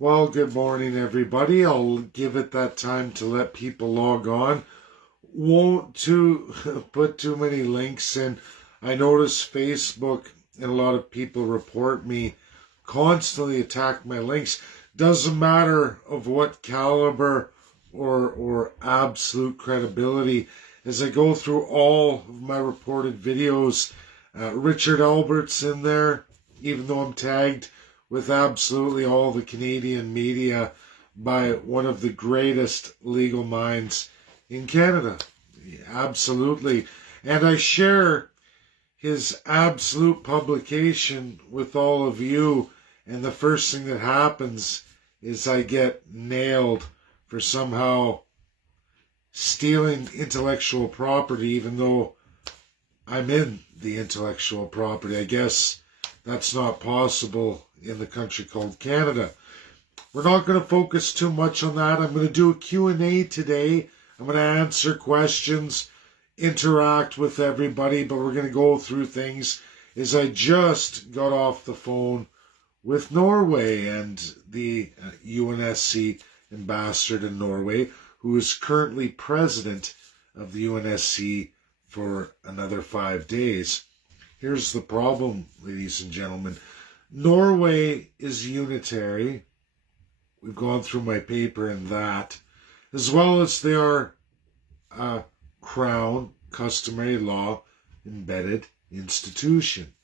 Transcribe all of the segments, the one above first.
Well, good morning, everybody. I'll give it that time to let people log on. Won't to put too many links in. I notice Facebook and a lot of people report me, constantly attack my links. Doesn't matter of what caliber or absolute credibility. As I go through all of my reported videos, Richard Albert's in there, even though I'm tagged with absolutely all the Canadian media by one of the greatest legal minds in Canada. Absolutely. And I share his absolute publication with all of you. And the first thing that happens is I get nailed for somehow stealing intellectual property, even though I'm in the intellectual property. I guess that's not possible in the country called Canada. We're not going to focus too much on that. I'm going to do a Q&A today. I'm going to answer questions, interact with everybody, but we're going to go through things as I just got off the phone with Norway and the UNSC ambassador to Norway, who is currently president of the UNSC for another 5 days. Here's the problem, ladies and gentlemen. Norway is unitary. We've gone through my paper in that, as well as they are a crown, customary law, embedded institution.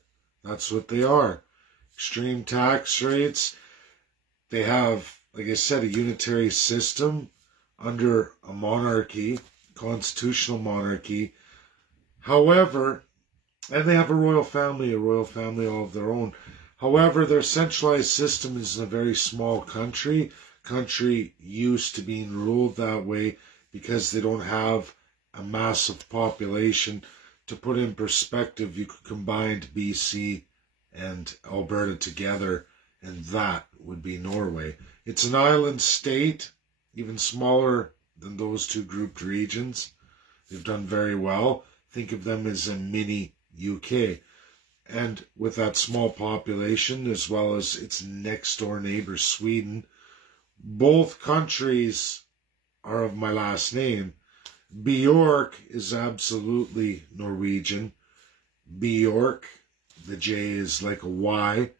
That's what they are. Extreme tax rates. They have, like I said, a unitary system under a monarchy, constitutional monarchy. However, and they have a royal family all of their own. However, their centralized system is in a very small country. Country used to being ruled that way because they don't have a massive population. To put in perspective, you could combine BC and Alberta together, and that would be Norway. It's an island state, even smaller than those two grouped regions. They've done very well. Think of them as a mini UK. And with that small population, as well as its next door neighbor, Sweden, both countries are of my last name. Bjork is absolutely Norwegian. Bjork, the J is like a Y.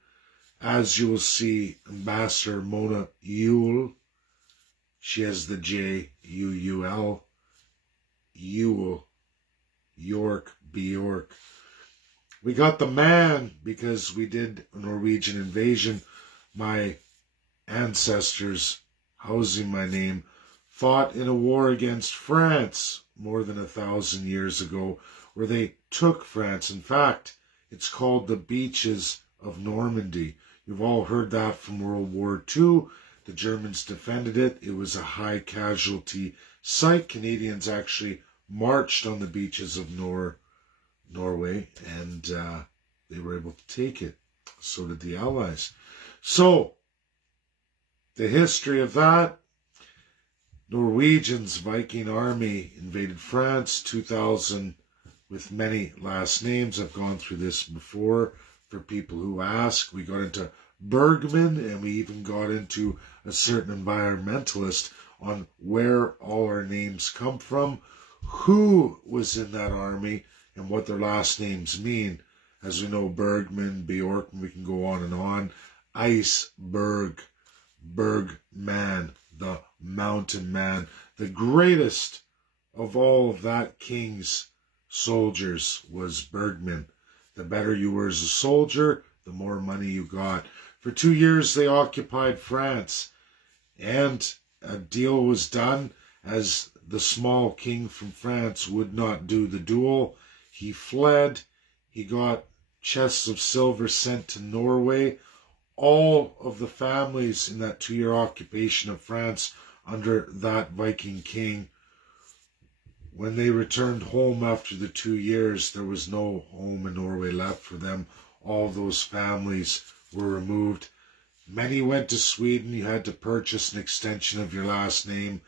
As you will see, Ambassador Mona Juul, she has the J, U-U-L, Juul, York, Bjork. We got the man because we did a Norwegian invasion. My ancestors, housing my name, fought in a war against France more than 1,000 years ago, where they took France. In fact, it's called the Beaches of Normandy. You've all heard that from World War II. The Germans defended it. It was a high casualty site. Canadians actually marched on the beaches of Norway, and they were able to take it. So did the Allies. So, the history of that: Norwegians' Viking army invaded France, 2,000 with many last names. I've gone through this before for people who ask. We got into Bjorkman, and we even got into a certain environmentalist on where all our names come from, who was in that army, and what their last names mean. As we know, Bergman, Bjorkman, we can go on and on. Iceberg, Bergman, the mountain man, the greatest of all of that king's soldiers was Bergman. The better you were as a soldier, the more money you got. For 2 years, they occupied France, and a deal was done as the small king from France would not do the duel. He fled. He got chests of silver sent to Norway. All of the families in that 2-year occupation of France under that Viking king, when they returned home after the 2 years, there was no home in Norway left for them. All those families were removed. Many went to Sweden. You had to purchase an extension of your last name.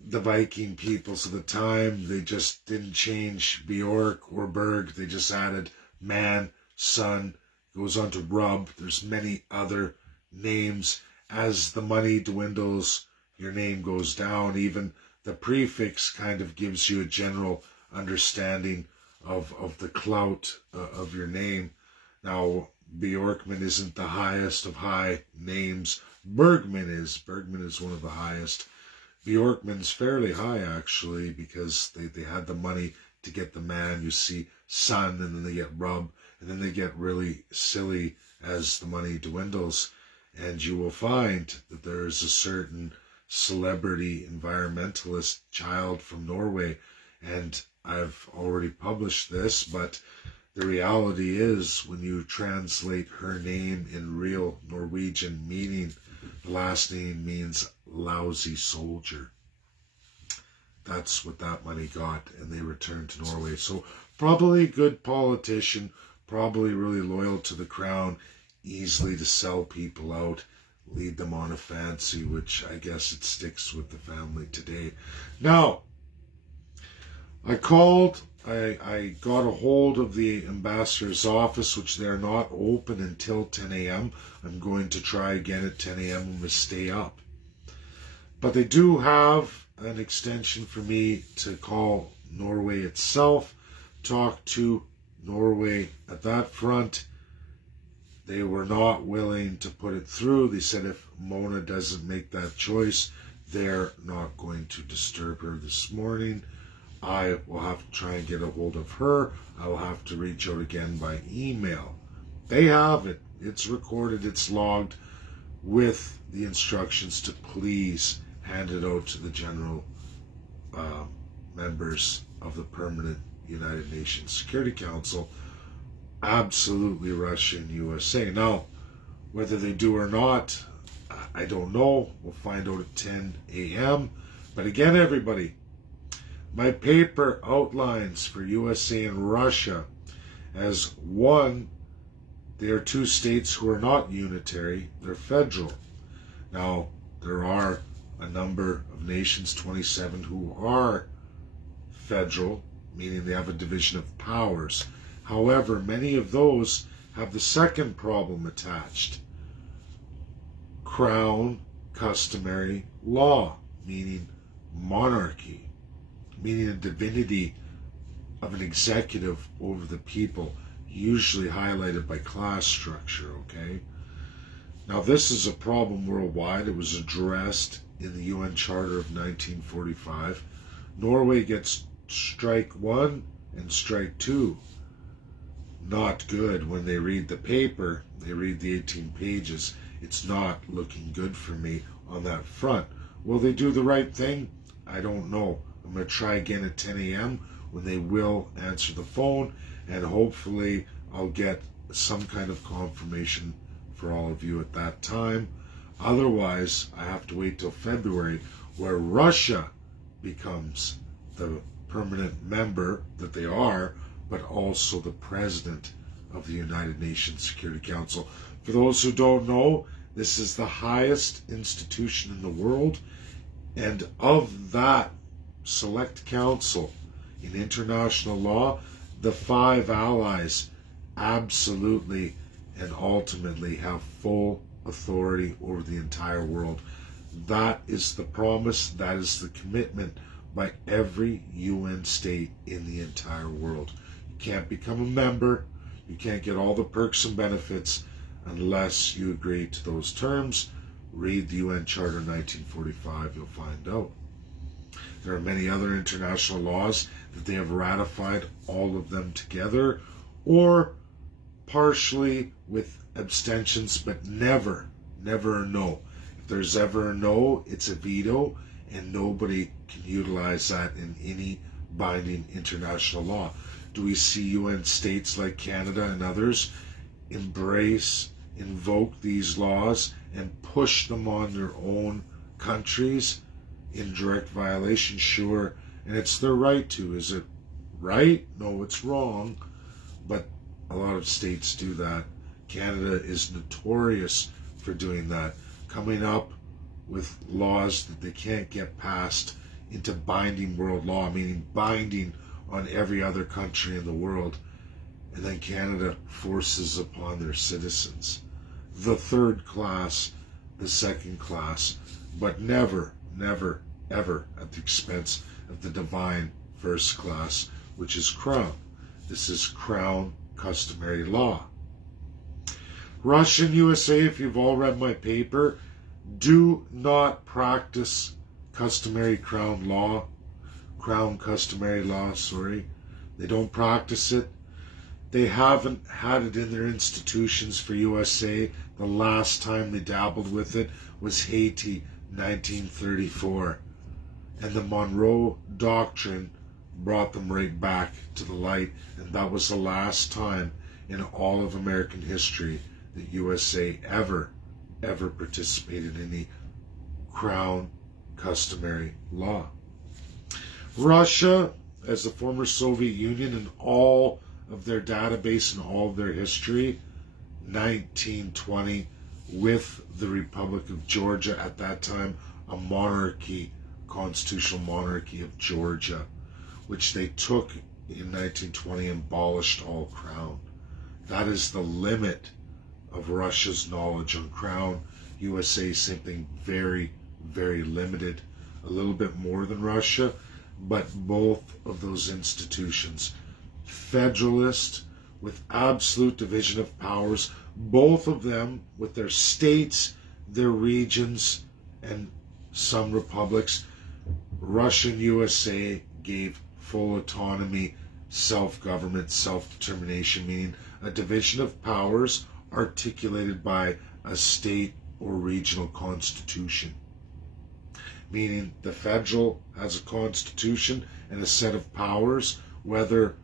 The Viking peoples of the time, they just didn't change Bjork or Berg. They just added man, son, goes on to rub. There's many other names as the money dwindles, your name goes down. Even the prefix kind of gives you a general understanding of the clout of your name. Now, Bjorkman isn't the highest of high names. Bergman is. Bergman is one of the highest. Bjorkman's fairly high, actually, because they had the money to get the man. You see son, and then they get rub, and then they get really silly as the money dwindles. And you will find that there is a certain celebrity environmentalist child from Norway, and I've already published this, but the reality is when you translate her name in real Norwegian meaning, the last name means lousy soldier. That's what that money got, and they returned to Norway. So probably a good politician, probably really loyal to the crown, easily to sell people out, lead them on a fancy, which I guess it sticks with the family today. Now, I called, I got a hold of the ambassador's office, which they're not open until 10 a.m. I'm going to try again at 10 a.m. when we stay up. But they do have an extension for me to call Norway itself, talk to Norway at that front. They were not willing to put it through. They said if Mona doesn't make that choice, they're not going to disturb her this morning. I will have to try and get a hold of her. I will have to reach out again by email. They have it. It's recorded. It's logged with the instructions to please hand it out to the general members of the Permanent United Nations Security Council. Absolutely Russia and USA. Now, whether they do or not, I don't know. We'll find out at 10 a.m. But again, everybody, my paper outlines for USA and Russia as one, they are two states who are not unitary, they're federal. Now, there are a number of nations, 27, who are federal, meaning they have a division of powers. However, many of those have the second problem attached. Crown customary law, meaning monarchy, meaning a divinity of an executive over the people, usually highlighted by class structure, okay? Now, this is a problem worldwide. It was addressed in the UN Charter of 1945. Norway gets strike one and strike two. Not good. When they read the paper, they read the 18 pages. It's not looking good for me on that front. Will they do the right thing? I don't know. I'm going to try again at 10 a.m. when they will answer the phone, and hopefully I'll get some kind of confirmation for all of you at that time. Otherwise, I have to wait till February, where Russia becomes the permanent member that they are, but also the president of the United Nations Security Council. For those who don't know, this is the highest institution in the world, and of that select council in international law, the 5 allies absolutely and ultimately have full authority over the entire world. That is the promise, that is the commitment by every UN state in the entire world. You can't become a member, you can't get all the perks and benefits unless you agree to those terms. Read the UN Charter 1945, you'll find out. There are many other international laws that they have ratified, all of them together, or partially with abstentions, but never a no. If there's ever a no, it's a veto, and nobody can utilize that in any binding international law. Do we see UN states like Canada and others invoke these laws and push them on their own countries in direct violation? Sure, and it's their right to. Is it right? No, it's wrong, but a lot of states do that. Canada is notorious for doing that, coming up with laws that they can't get passed into binding world law, meaning binding on every other country in the world, and then Canada forces upon their citizens. The third class the second class, but never, never, ever at the expense of the divine first class, which is crown. This is crown customary law. Russia and USA, if you've all read my paper, do not practice customary crown customary law, sorry. They don't practice it. They haven't had it in their institutions for USA. The last time they dabbled with it was Haiti, 1934. And the Monroe Doctrine brought them right back to the light. And that was the last time in all of American history that USA ever participated in the crown customary law. Russia, as the former Soviet Union, and all of their database and all of their history, 1920, with the Republic of Georgia, at that time a monarchy, constitutional monarchy of Georgia, which they took in 1920 and abolished all crown. That is the limit of Russia's knowledge on crown. USA is something very, very limited, a little bit more than Russia, but both of those institutions, federalist with absolute division of powers, both of them with their states, their regions, and some republics. Russia and USA gave full autonomy, self-government, self-determination, meaning a division of powers articulated by a state or regional constitution. Meaning the federal has a constitution and a set of powers, whether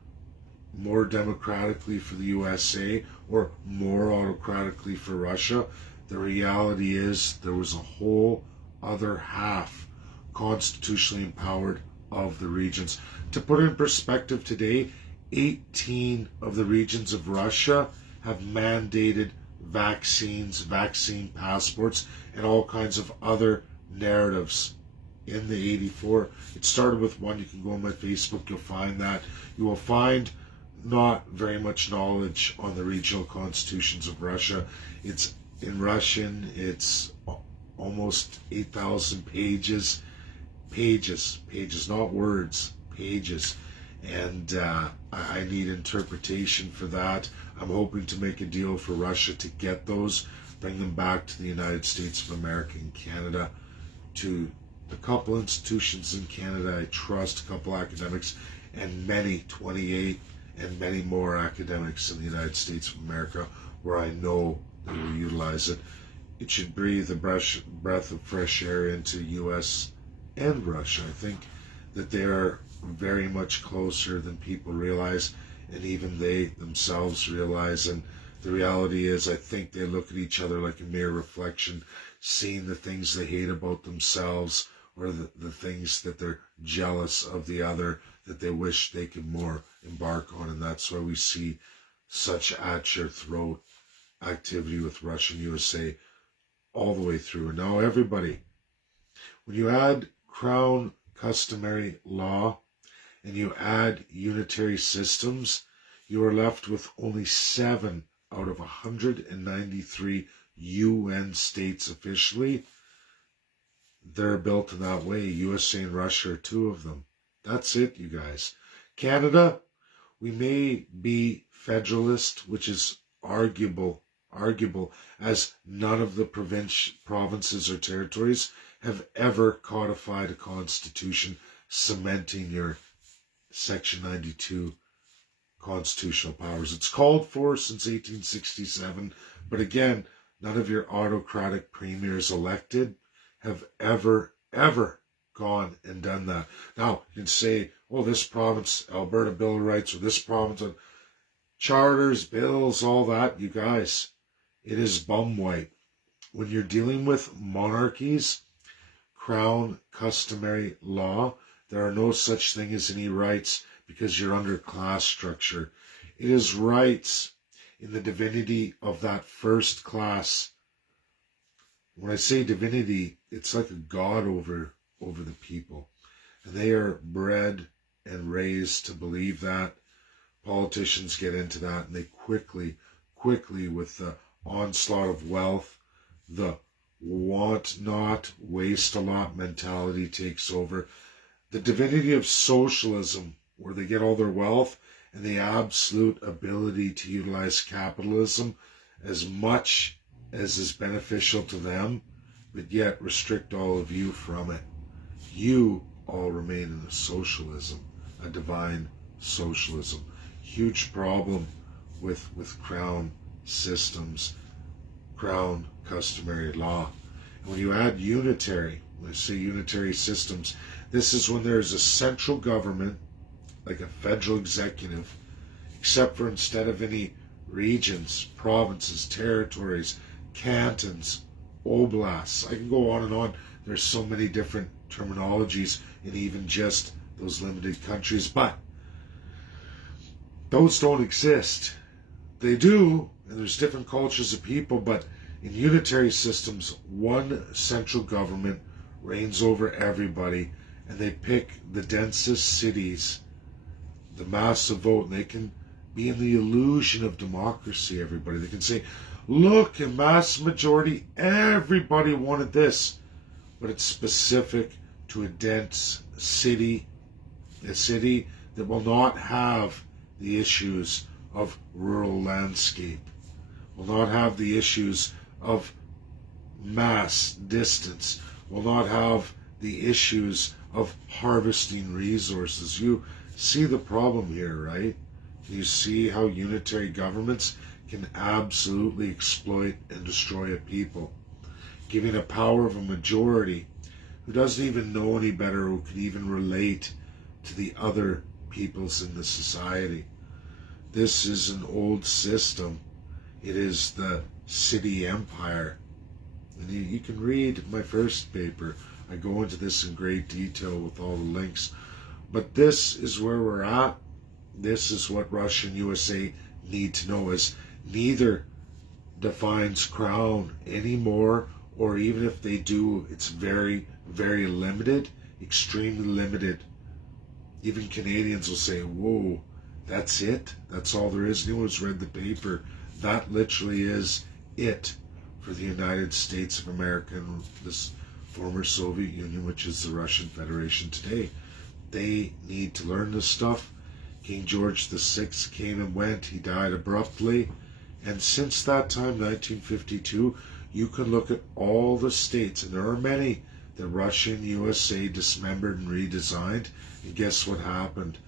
more democratically for the USA or more autocratically for Russia. The reality is there was a whole other half constitutionally empowered of the regions. To put it in perspective today, 18 of the regions of Russia have mandated vaccines, vaccine passports, and all kinds of other narratives. In the 84, it started with one. You can go on my Facebook, you'll find that. You will find not very much knowledge on the regional constitutions of Russia. It's in Russian, it's almost 8,000 pages, not words, pages. And I need interpretation for that. I'm hoping to make a deal for Russia to get those, bring them back to the United States of America and Canada, to a couple institutions in Canada I trust, a couple academics, and many, 28, and many more academics in the United States of America where I know they will utilize it. It should breathe a breath of fresh air into US and Russia. I think that they are very much closer than people realize, and even they themselves realize. And the reality is, I think they look at each other like a mere reflection, seeing the things they hate about themselves, or the things that they're jealous of the other, that they wish they could more embark on. And that's why we see such at your throat activity with Russia and USA all the way through. And now everybody, when you add crown customary law and you add unitary systems, you are left with only 7 out of 193 UN states officially. They're built in that way. USA and Russia are 2 of them. That's it, you guys. Canada, we may be federalist, which is arguable, as none of the provinces or territories have ever codified a constitution cementing your Section 92 constitutional powers. It's called for since 1867, but again, none of your autocratic premiers elected have ever gone and done that. Now, you can say, oh, this province, Alberta Bill of Rights, or this province, charters, bills, all that. You guys, it is bum white. When you're dealing with monarchies, crown customary law, there are no such thing as any rights because you're under class structure. It is rights in the divinity of that first class. When I say divinity, it's like a god over the people. And they are bred and raised to believe that. Politicians get into that, and they quickly, with the onslaught of wealth, the want not, waste a lot mentality takes over. The divinity of socialism, where they get all their wealth, and the absolute ability to utilize capitalism as much as is beneficial to them, but yet restrict all of you from it. You all remain in a socialism, a divine socialism. Huge problem with crown systems, crown customary law. And when you add unitary, when I say unitary systems, this is when there's a central government, like a federal executive, except for instead of any regions, provinces, territories, cantons, oblasts. I can go on and on. There's so many different terminologies in even just those limited countries, but those don't exist. They do, and there's different cultures of people, but in unitary systems, one central government reigns over everybody, and they pick the densest cities, the massive vote, and they can be in the illusion of democracy, everybody. They can say, look, in mass majority, everybody wanted this, but it's specific to a dense city, a city that will not have the issues of rural landscape, will not have the issues of mass distance, will not have the issues of harvesting resources. You see the problem here, right? You see how unitary governments can absolutely exploit and destroy a people, giving a power of a majority who doesn't even know any better, who can even relate to the other peoples in the society. This is an old system. It is the city empire. And you can read my first paper. I go into this in great detail with all the links. But this is where we're at. This is what Russia and USA need to know, is neither defines crown anymore, or even if they do, it's very, very limited, extremely limited. Even Canadians will say, whoa, that's it? That's all there is? Anyone who's read the paper, that literally is it for the United States of America and this former Soviet Union, which is the Russian Federation today. They need to learn this stuff. King George VI came and went. He died abruptly. And since that time, 1952, you can look at all the states, and there are many, that Russia and USA dismembered and redesigned. And guess what happened?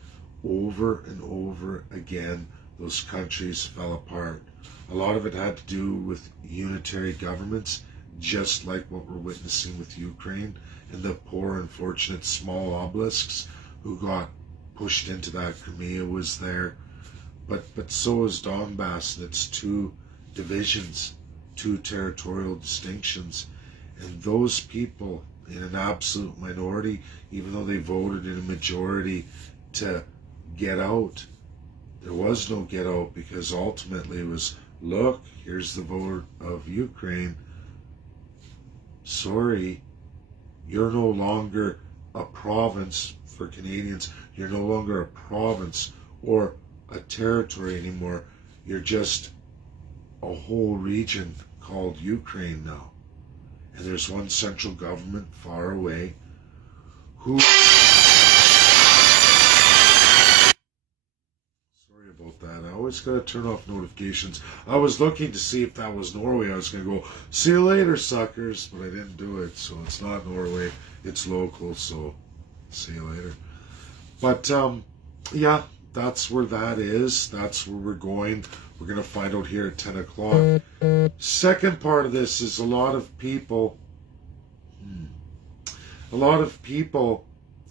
Over and over again, those countries fell apart. A lot of it had to do with unitary governments, just like what we're witnessing with Ukraine and the poor, unfortunate small obelisks who got pushed into that. Crimea was there, but so is Donbass, and its two divisions, two territorial distinctions, and those people in an absolute minority, even though they voted in a majority to get out, there was no get out, because ultimately it was, look, here's the vote of Ukraine. Sorry, you're no longer a province for Canadians. You're no longer a province or a territory anymore. You're just a whole region called Ukraine now. And there's one central government far away who... Sorry about that. I always gotta turn off notifications. I was looking to see if that was Norway. I was gonna go, see you later, suckers, but I didn't do it. So it's not Norway. It's local, so see you later. But, yeah, that's where that is. That's where we're going. We're going to find out here at 10 o'clock. Second part of this is a lot of people, you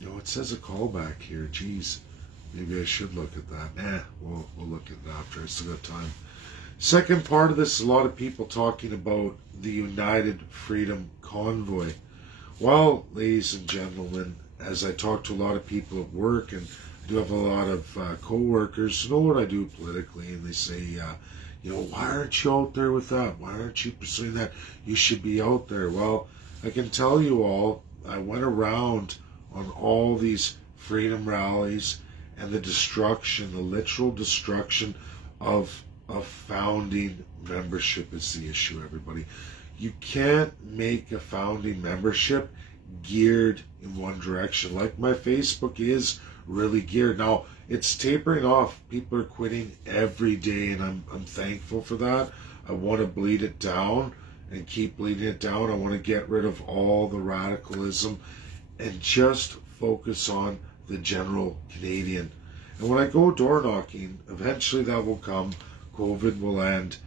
know, it says a callback here. Geez, maybe I should look at that. We'll look at it after. I still got time. Second part of this, a lot of people talking about the United Freedom Convoy. Well, ladies and gentlemen, as I talk to a lot of people at work, and I do have a lot of co-workers who know what I do politically, and they say, you know, why aren't you out there with that? Why aren't you pursuing that? You should be out there. Well, I can tell you all, I went around on all these freedom rallies, and the destruction, the literal destruction of founding membership is the issue, everybody. You can't make a founding membership geared in one direction. Like my Facebook is really geared. Now, it's tapering off. People are quitting every day, and I'm thankful for that. I want to bleed it down and keep bleeding it down. I want to get rid of all the radicalism and just focus on the general Canadian. And when I go door knocking, eventually that will come. COVID will end.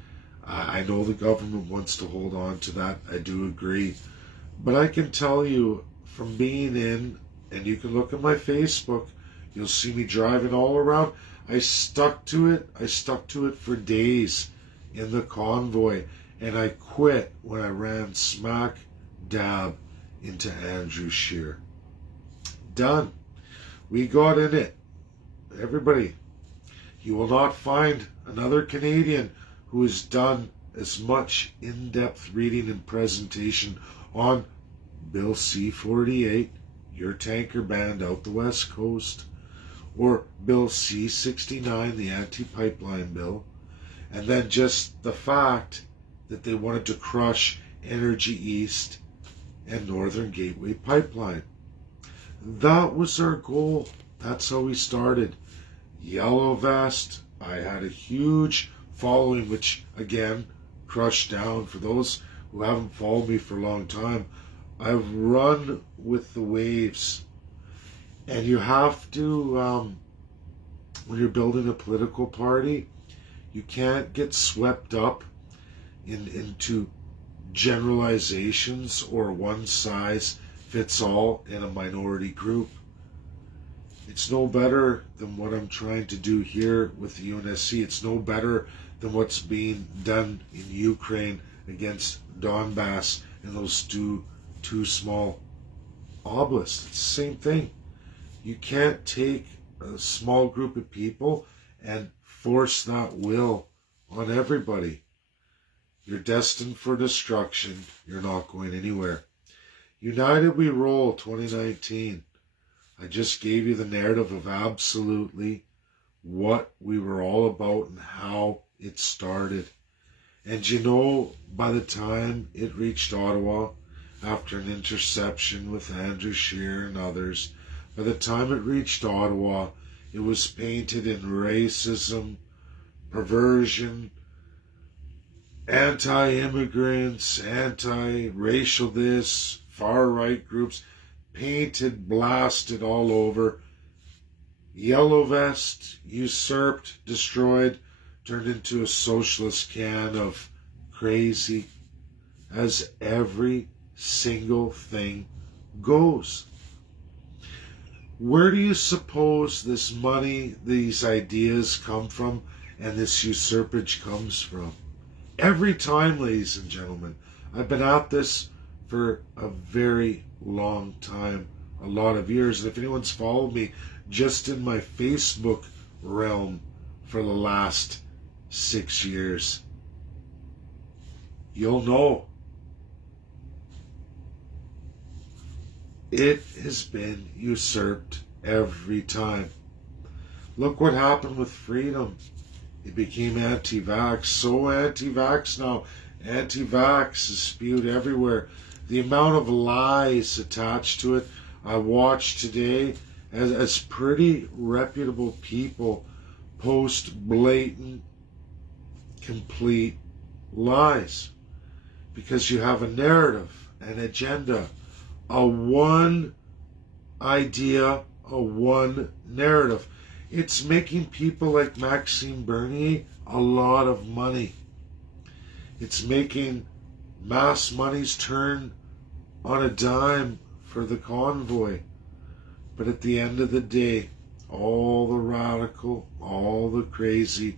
I know the government wants to hold on to that. I do agree. But I can tell you from being in, and you can look at my Facebook, you'll see me driving all around. I stuck to it. I stuck to it for days in the convoy. And I quit when I ran smack dab into Andrew Scheer. Done. We got in it. Everybody, you will not find another Canadian who has done as much in-depth reading and presentation on Bill C-48, your tanker band out the West Coast, or Bill C-69, the anti-pipeline bill, and then just the fact that they wanted to crush Energy East and Northern Gateway Pipeline. That was our goal. That's how we started. Yellow Vest, I had a huge following, which again, crushed down. For those who haven't followed me for a long time, I've run with the waves. And you have to, when you're building a political party, you can't get swept up into generalizations or one size fits all in a minority group. It's no better than what I'm trying to do here with the UNSC. It's no better than what's being done in Ukraine against Donbass and those two small oblasts. It's the same thing. You can't take a small group of people and force that will on everybody. You're destined for destruction. You're not going anywhere. United We Roll 2019. I just gave you the narrative of absolutely what we were all about and how it started. And you know, by the time it reached Ottawa, after an interception with Andrew Scheer and others, by the time it reached Ottawa, it was painted in racism, perversion, anti-immigrants, anti-racial this, far-right groups, painted, blasted all over. Yellow Vest, usurped, destroyed, turned into a socialist can of crazy, as every single thing goes. Where do you suppose this money, these ideas come from, and this usurpage comes from? Every time, ladies and gentlemen, I've been at this for a very long time, a lot of years. And if anyone's followed me just in my Facebook realm for the last 6 years, you'll know it has been usurped every time. Look what happened with freedom. It became anti-vax. So anti-vax now. Anti-vax is spewed everywhere. The amount of lies attached to it, I watched today as pretty reputable people post blatant, complete lies. Because you have a narrative, an agenda, a one idea, a one narrative. It's making people like Maxime Bernier a lot of money. It's making mass monies turn on a dime for the convoy. But at the end of the day, all the radical, all the crazy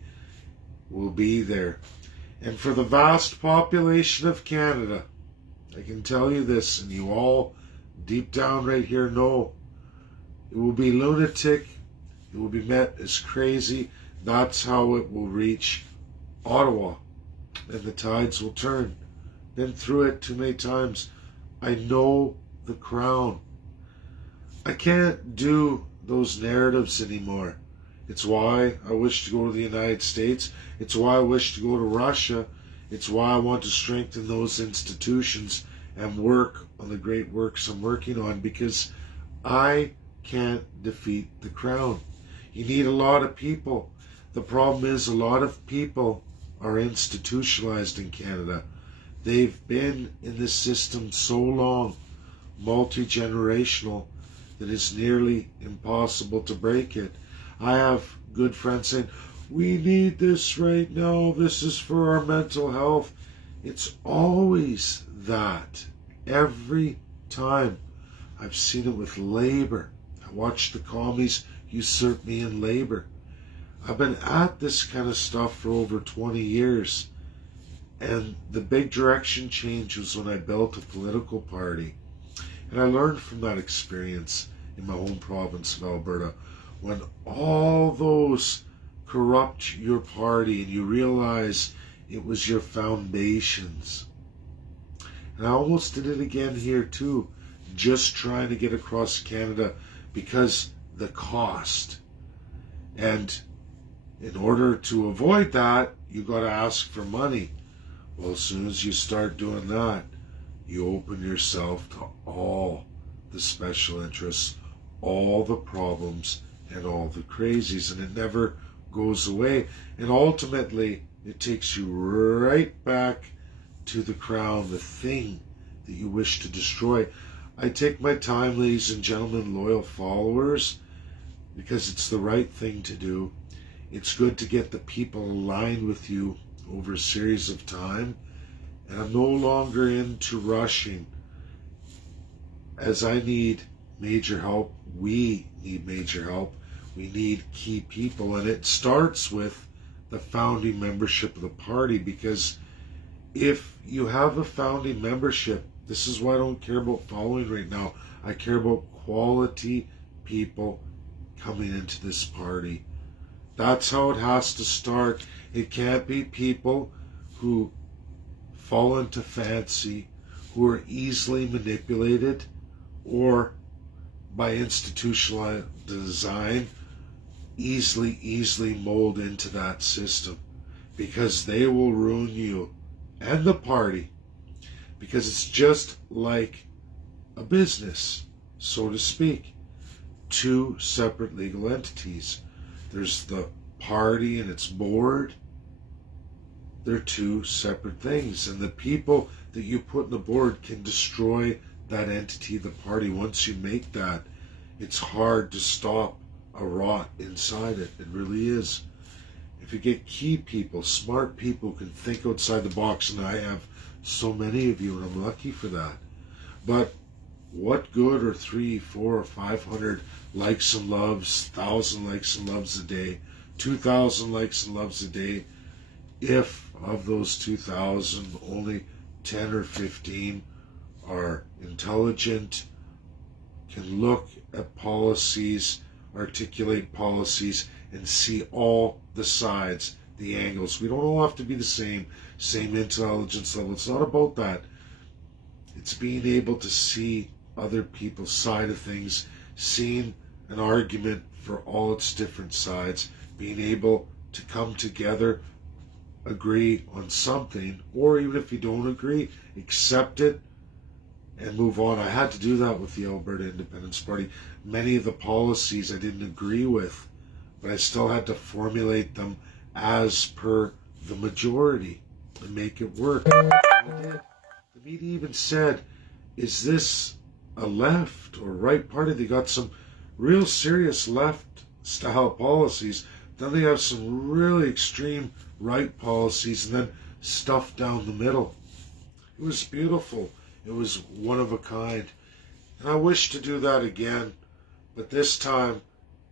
will be there. And for the vast population of Canada, I can tell you this, and you all deep down right here know, it will be lunatic, it will be met as crazy. That's how it will reach Ottawa. And the tides will turn. Been through it too many times. I know the crown. I can't do those narratives anymore. It's why I wish to go to the United States. It's why I wish to go to Russia. It's why I want to strengthen those institutions and work on the great works I'm working on, because I can't defeat the crown. You need a lot of people. The problem is a lot of people are institutionalized in Canada. They've been in this system so long, multi-generational, that it's nearly impossible to break it. I have good friends saying, we need this right now, this is for our mental health. It's always that. Every time. I've seen it with labor. I watched the commies usurp me in labor. I've been at this kind of stuff for over 20 years. And the big direction change was when I built a political party. And I learned from that experience in my home province of Alberta. When all those corrupt your party and you realize it was your foundations. And I almost did it again here too, just trying to get across Canada because the cost. And in order to avoid that, you got to ask for money. Well, as soon as you start doing that, you open yourself to all the special interests, all the problems, and all the crazies, and it never goes away. And ultimately, it takes you right back to the crown, the thing that you wish to destroy. I take my time, ladies and gentlemen, loyal followers, because it's the right thing to do. It's good to get the people aligned with you over a series of time. And I'm no longer into rushing, as I need major help. We need major help. We need key people. And it starts with the founding membership of the party, because if you have a founding membership, this is why I don't care about following right now. I care about quality people coming into this party. That's how it has to start. It can't be people who fall into fancy, who are easily manipulated, or by institutional design, easily mold into that system, because they will ruin you and the party, because it's just like a business, so to speak. Two separate legal entities. There's the party and its board. They're two separate things, and the people that you put in the board can destroy that entity, the party. Once you make that, it's hard to stop a rot inside it. It really is. If you get key people, smart people who can think outside the box, and I have so many of you, and I'm lucky for that. But what good are 300, 400, or 500 likes and loves, 1,000 likes and loves a day, 2,000 likes and loves a day, if of those 2,000, only 10 or 15 are intelligent, can look at policies, articulate policies, and see all the sides, the angles. We don't all have to be the same intelligence level. It's not about that. It's being able to see other people's side of things, seeing an argument for all its different sides, being able to come together, agree on something, or even if you don't agree, accept it and move on. I had to do that with the Alberta Independence Party. Many of the policies I didn't agree with, but I still had to formulate them as per the majority and make it work. And I did. The media even said, is this a left or right party? They got some real serious left style policies. Then they have some really extreme right policies, and then stuff down the middle. It was beautiful. It was one of a kind. And I wish to do that again, but this time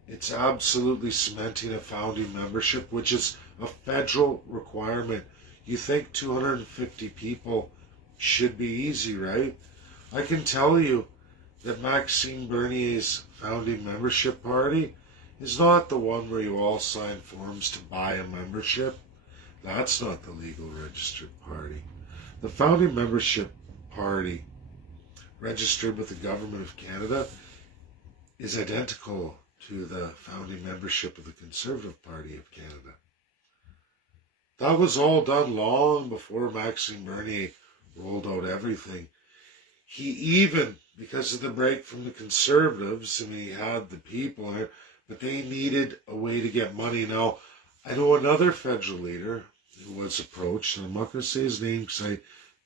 it's absolutely cementing a founding membership, which is a federal requirement. You think 250 people should be easy, right? I can tell you that Maxime Bernier's founding membership party is not the one where you all sign forms to buy a membership. That's not the legal registered party. The founding membership party, registered with the Government of Canada, is identical to the founding membership of the Conservative Party of Canada. That was all done long before Maxime Bernier rolled out everything. He even, because of the break from the Conservatives, and he had the people there, but they needed a way to get money. Now, I know another federal leader who was approached, and I'm not going to say his name because I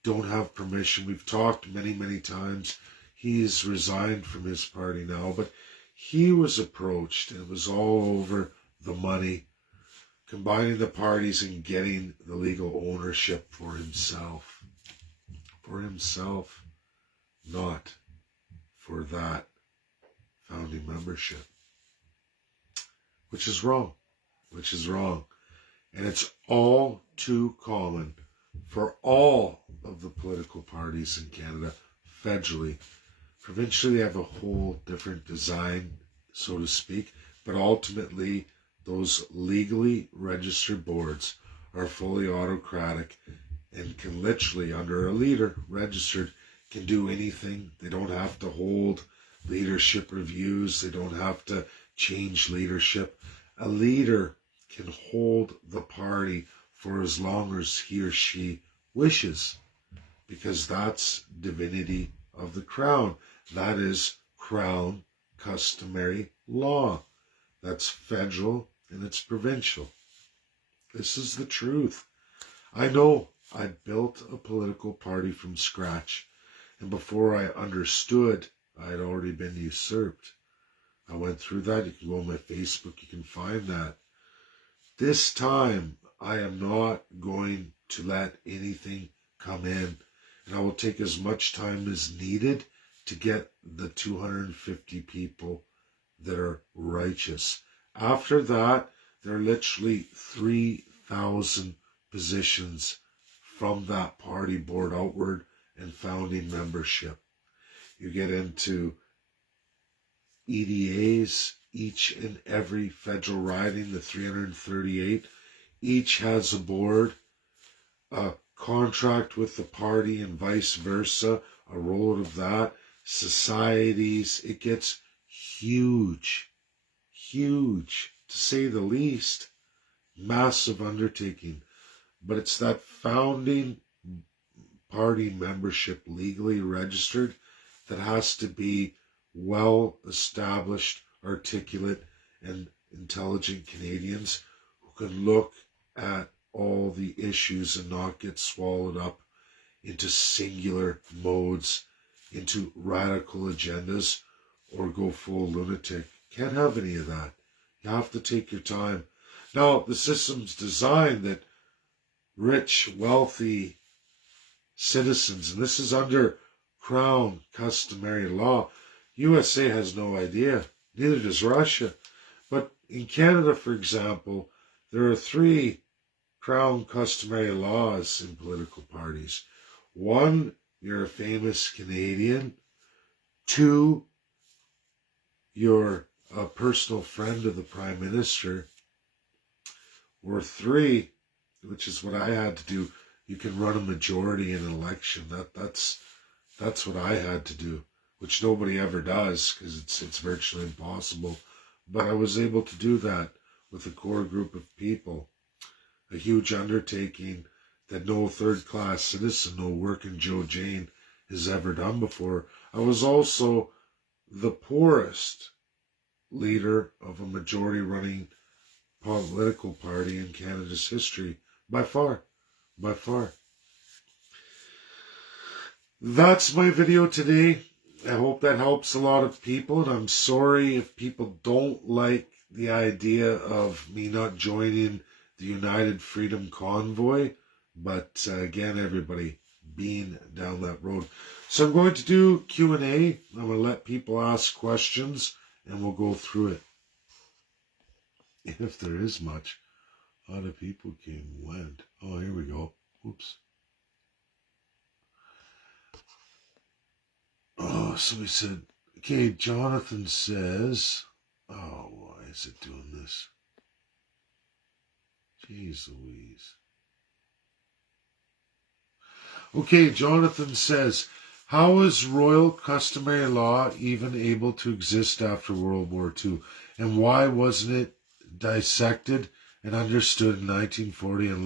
don't have permission. We've talked many, many times. He's resigned from his party now, but he was approached, and it was all over the money, combining the parties and getting the legal ownership for himself. For himself, not for that founding membership. Which is wrong. Which is wrong. And it's all too common for all of the political parties in Canada, federally. Provincially, they have a whole different design, so to speak, but ultimately, those legally registered boards are fully autocratic and can literally, under a leader registered, can do anything. They don't have to hold leadership reviews. They don't have to change leadership. A leader can hold the party for as long as he or she wishes, because that's divinity of the crown. That is crown customary law. That's federal and it's provincial. This is the truth. I know I built a political party from scratch, and before I understood, I had already been usurped. I went through that. You can go on my Facebook, you can find that. This time, I am not going to let anything come in, and I will take as much time as needed to get the 250 people that are righteous. After that, there are literally 3,000 positions from that party board outward and founding membership. You get into EDAs, each and every federal riding, the 338, each has a board, a contract with the party and vice versa, a roll of that, societies. It gets huge, huge, to say the least. Massive undertaking. But it's that founding party membership legally registered that has to be well established, articulate, and intelligent Canadians who can look at all the issues and not get swallowed up into singular modes, into radical agendas, or go full lunatic. Can't have any of that. You have to take your time. Now, the system's designed that rich, wealthy citizens, and this is under Crown customary law. USA has no idea, neither does Russia. But in Canada, for example, there are 3 Crown customary laws in political parties. 1, you're a famous Canadian. 2, you're a personal friend of the Prime Minister. Or 3, which is what I had to do, you can run a majority in an election. That's what I had to do, which nobody ever does because it's virtually impossible. But I was able to do that with a core group of people, a huge undertaking that no third-class citizen, no working Joe Jane has ever done before. I was also the poorest leader of a majority-running political party in Canada's history, by far, by far. That's my video today. I hope that helps a lot of people, and I'm sorry if people don't like the idea of me not joining the United Freedom Convoy, but again, everybody, being down that road. So I'm going to do Q&A. I'm going to let people ask questions, and we'll go through it. If there is much. A lot of people came and went. Oh, here we go. Oops. Oh, somebody said, okay, Jonathan says, oh, why is it doing this? Jeez Louise. Okay, Jonathan says, how is royal customary law even able to exist after World War II? And why wasn't it dissected and understood in 1940 and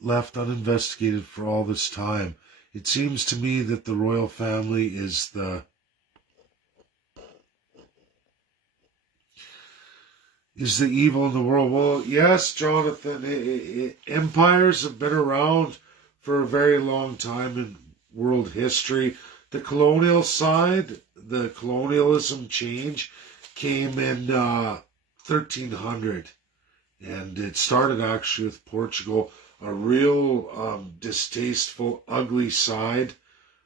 left uninvestigated for all this time. It seems to me that the royal family is the evil in the world. Well, yes, Jonathan, empires have been around for a very long time in world history. The colonial side, the colonialism change came in 1300, and it started actually with Portugal, a real distasteful, ugly side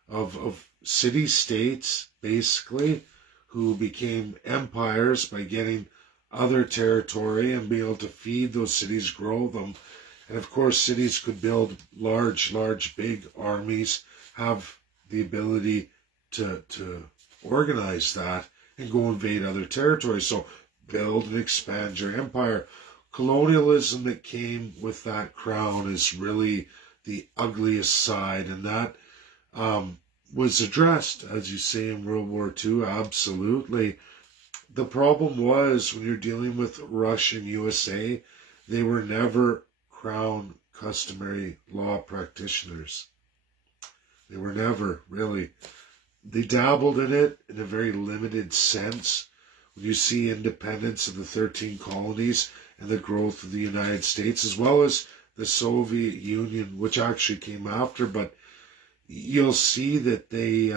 of city-states, basically, who became empires by getting other territory and being able to feed those cities, grow them. And of course, cities could build large, big armies, have the ability to organize that and go invade other territories. So build and expand your empire. Colonialism that came with that crown is really the ugliest side, and that was addressed, as you say, in World War II. Absolutely. The problem was when you're dealing with Russia and USA, they were never crown customary law practitioners. They were never really. They dabbled in it in a very limited sense. When you see independence of the 13 colonies and the growth of the United States, as well as the Soviet Union, which actually came after, but you'll see that they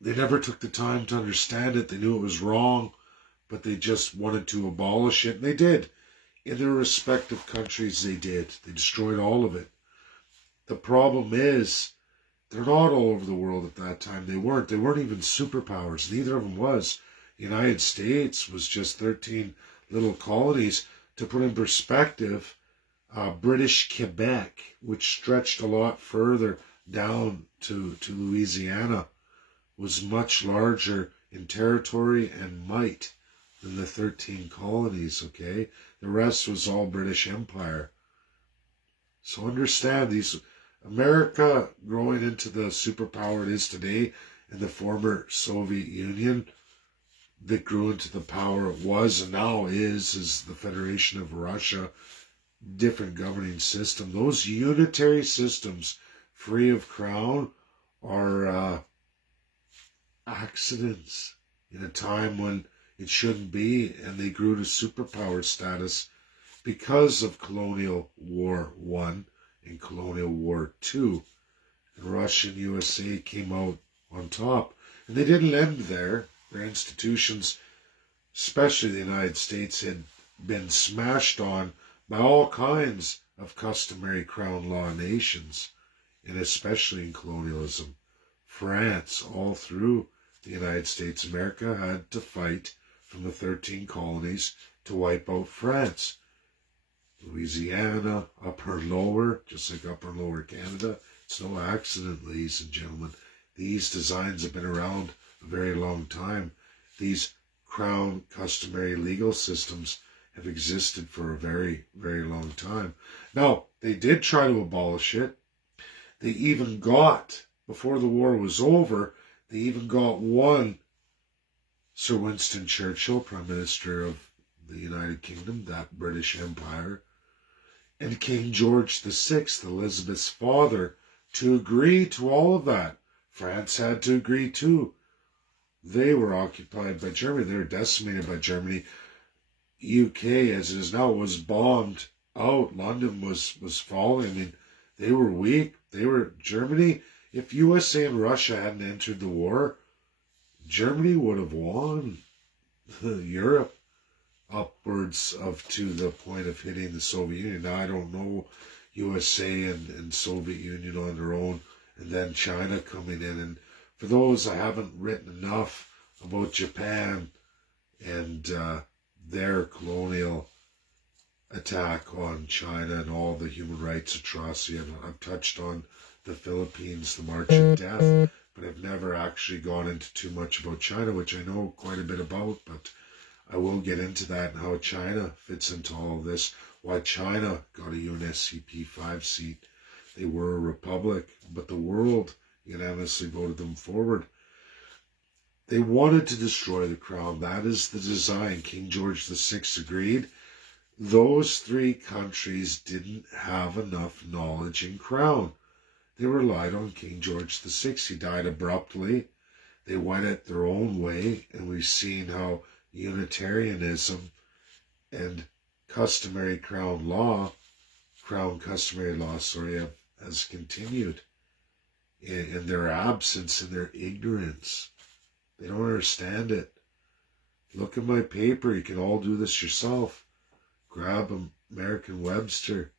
never took the time to understand it. They knew it was wrong, but they just wanted to abolish it, and they did. In their respective countries, they did. They destroyed all of it. The problem is, they're not all over the world at that time. They weren't. They weren't even superpowers. Neither of them was. The United States was just 13 little colonies. To put in perspective, British Quebec, which stretched a lot further down to Louisiana, was much larger in territory and might than the 13 colonies, okay? The rest was all British Empire. So understand, these America growing into the superpower it is today, and the former Soviet Union that grew into the power it was and now is the Federation of Russia, different governing system. Those unitary systems, free of crown, are accidents in a time when it shouldn't be, and they grew to superpower status because of Colonial War I and Colonial War II. And Russia and USA came out on top. And they didn't end there. Their institutions, especially the United States, had been smashed on by all kinds of customary crown law nations, and especially in colonialism. France, all through the United States, America had to fight from the 13 colonies to wipe out France. Louisiana, upper and lower, just like upper and lower Canada. It's no accident, ladies and gentlemen. These designs have been around a very long time. These crown customary legal systems have existed for a very, very long time. Now, they did try to abolish it. They even got, before the war was over, they even got one Sir Winston Churchill, Prime Minister of the United Kingdom, that British Empire, and King George VI, Elizabeth's father, to agree to all of that. France had to agree too. They were occupied by Germany. They were decimated by Germany. UK, as it is now, was bombed out. London was falling. I mean, they were weak. Germany. If USA and Russia hadn't entered the war, Germany would have won Europe upwards to the point of hitting the Soviet Union. Now, I don't know USA and Soviet Union on their own, and then China coming in. And for those, I haven't written enough about Japan and their colonial attack on China and all the human rights atrocity. I've touched on the Philippines, the March of Death, but I've never actually gone into too much about China, which I know quite a bit about, but I will get into that and how China fits into all of this, why China got a UNSCP 5 seat. They were a republic, but the world unanimously voted them forward. They wanted to destroy the crown. That is the design. King George VI agreed. Those three countries didn't have enough knowledge in crown. They relied on King George VI. He died abruptly. They went it their own way, and we've seen how Unitarianism and customary crown customary law, has continued in their absence, in their ignorance. They don't understand it. Look at my paper. You can all do this yourself. Grab American Webster.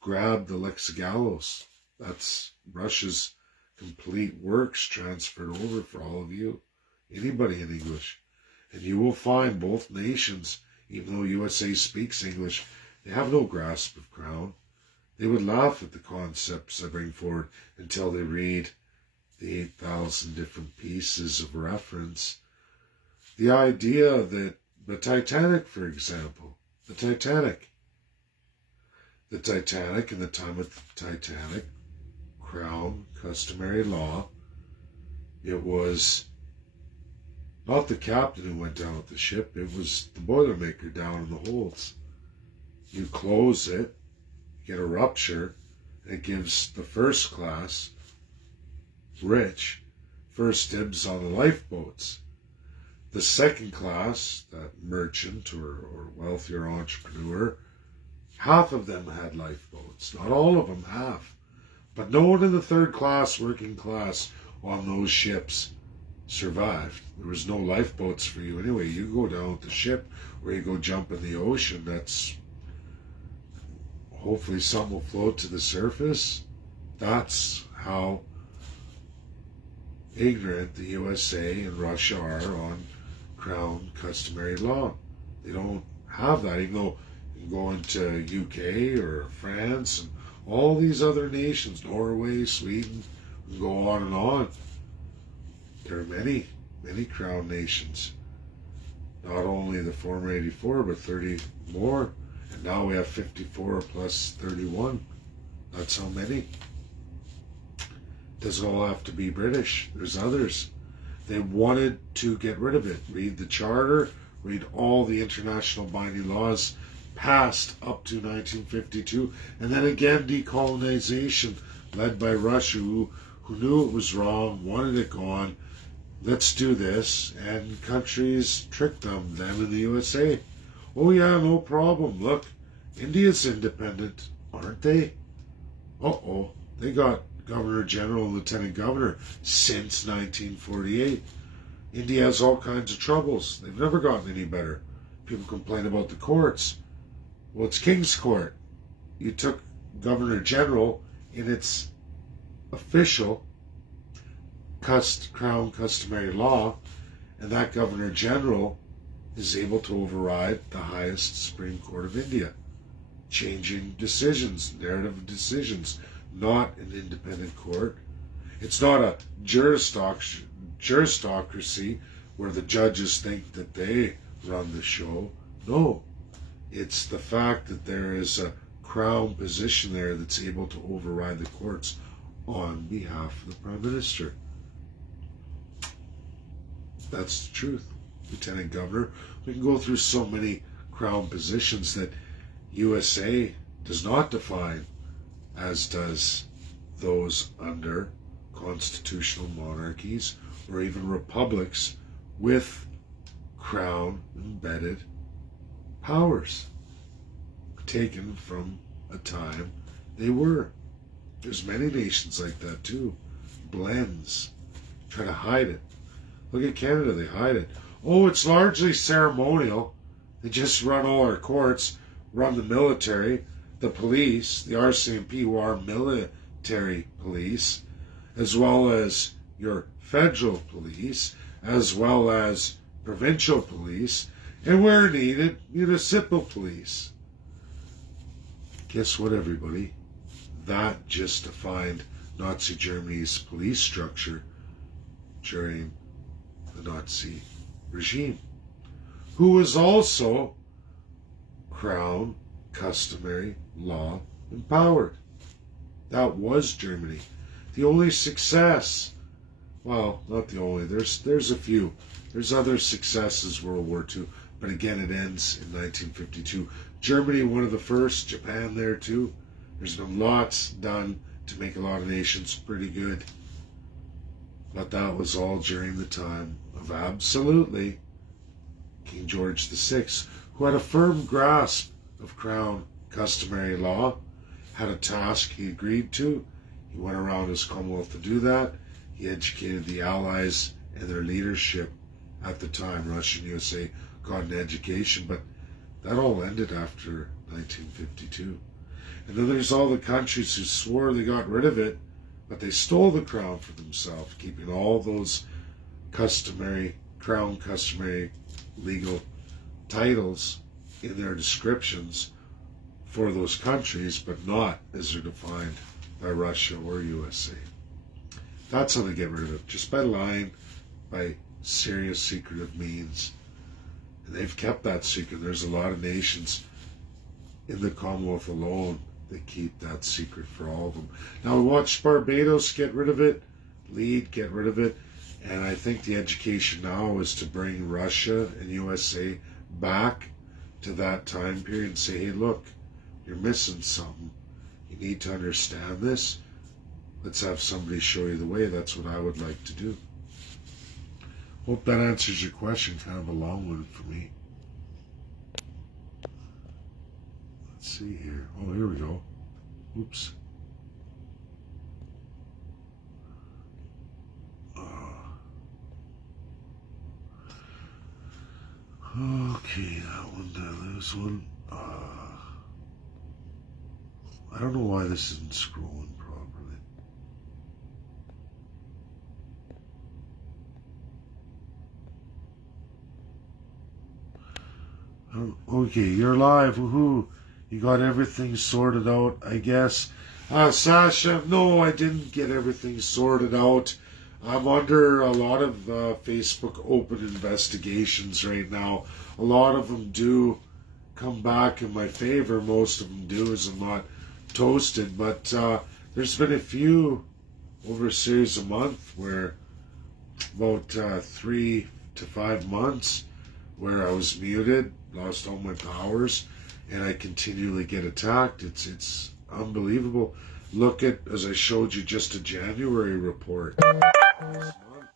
Grab the Lexigalos. That's Russia's complete works transferred over for all of you. Anybody in English. And you will find both nations, even though USA speaks English, they have no grasp of crown. They would laugh at the concepts I bring forward until they read the 8,000 different pieces of reference. The idea that the Titanic, for example, the Titanic in the time of the Titanic, crown, customary law, it was not the captain who went down with the ship, it was the boilermaker down in the holds. You close it, you get a rupture, and it gives the first class, rich, first dibs on the lifeboats. The second class, that merchant or wealthier entrepreneur, half of them had lifeboats. Not all of them have. But no one in the third class, working class, on those ships survived. There was no lifeboats for you anyway. You go down with the ship or you go jump in the ocean. That's hopefully some will float to the surface. That's how ignorant the USA and Russia are on crown customary law. They don't have that, even though you can go into UK or France and all these other nations, Norway, Sweden, we can go on and on. There are many, many crown nations. Not only the former 84, but 30 more. And now we have 54 plus 31. That's how many. Doesn't all have to be British. There's others. They wanted to get rid of it. Read the Charter, read all the international binding laws passed up to 1952, and then again decolonization led by Russia, who knew it was wrong, wanted it gone. Let's do this, and countries tricked them in the USA. Oh yeah, no problem. Look, India's independent, aren't they? Uh-oh, they got Governor General and Lieutenant Governor since 1948. India has all kinds of troubles. They've never gotten any better. People complain about the courts. Well, it's King's Court. You took Governor General in its official crown customary law, and that Governor General is able to override the highest Supreme Court of India, changing decisions, narrative decisions, not an independent court. It's not a juristocracy where the judges think that they run the show. No, it's the fact that there is a crown position there that's able to override the courts on behalf of the Prime Minister. That's the truth. Lieutenant Governor, we can go through so many crown positions that USA does not define, as does those under constitutional monarchies or even republics with crown embedded powers taken from a time they were. There's many nations like that too. Blends. Try to hide it. Look at Canada, they hide it. Oh, it's largely ceremonial. They just run all our courts, run the military, the police, the RCMP, who are military police, as well as your federal police, as well as provincial police, and where needed, municipal police. Guess what, everybody? That just defined Nazi Germany's police structure during the Nazi regime, who was also crown, customary, law empowered. That was Germany. The only success well, not the only. There's a few. There's other successes World War II, but again, it ends in 1952. Germany, one of the first. Japan there too. There's been lots done to make a lot of nations pretty good, but that was all during the time of absolutely King George VI, who had a firm grasp of crown customary law, had a task he agreed to. He went around his Commonwealth to do that. He educated the Allies and their leadership at the time. Russia and USA got an education, but that all ended after 1952. And then there's all the countries who swore they got rid of it, but they stole the crown for themselves, keeping all those customary legal titles in their descriptions for those countries, but not as they're defined by Russia or USA. That's how they get rid of it, just by lying, by serious secretive means. And they've kept that secret. There's a lot of nations in the Commonwealth alone that keep that secret for all of them. Now, we watched Barbados get rid of it, Lead get rid of it, and I think the education now is to bring Russia and USA back to that time period and say, hey, look, you're missing something. You need to understand this. Let's have somebody show you the way. That's what I would like to do. Hope that answers your question. Kind of a long one for me. Let's see here. Oh, here we go. Oops. Okay, that one, did I lose one? I don't know why this isn't scrolling properly. Okay, you're live. Woohoo! You got everything sorted out, I guess. Sasha, no, I didn't get everything sorted out. I'm under a lot of Facebook open investigations right now. A lot of them do come back in my favor. Most of them do, as I'm not toasted. But there's been a few over a series of months where about 3 to 5 months where I was muted, lost all my powers, and I continually get attacked. It's unbelievable. Look at, as I showed you, just a January report. Last month,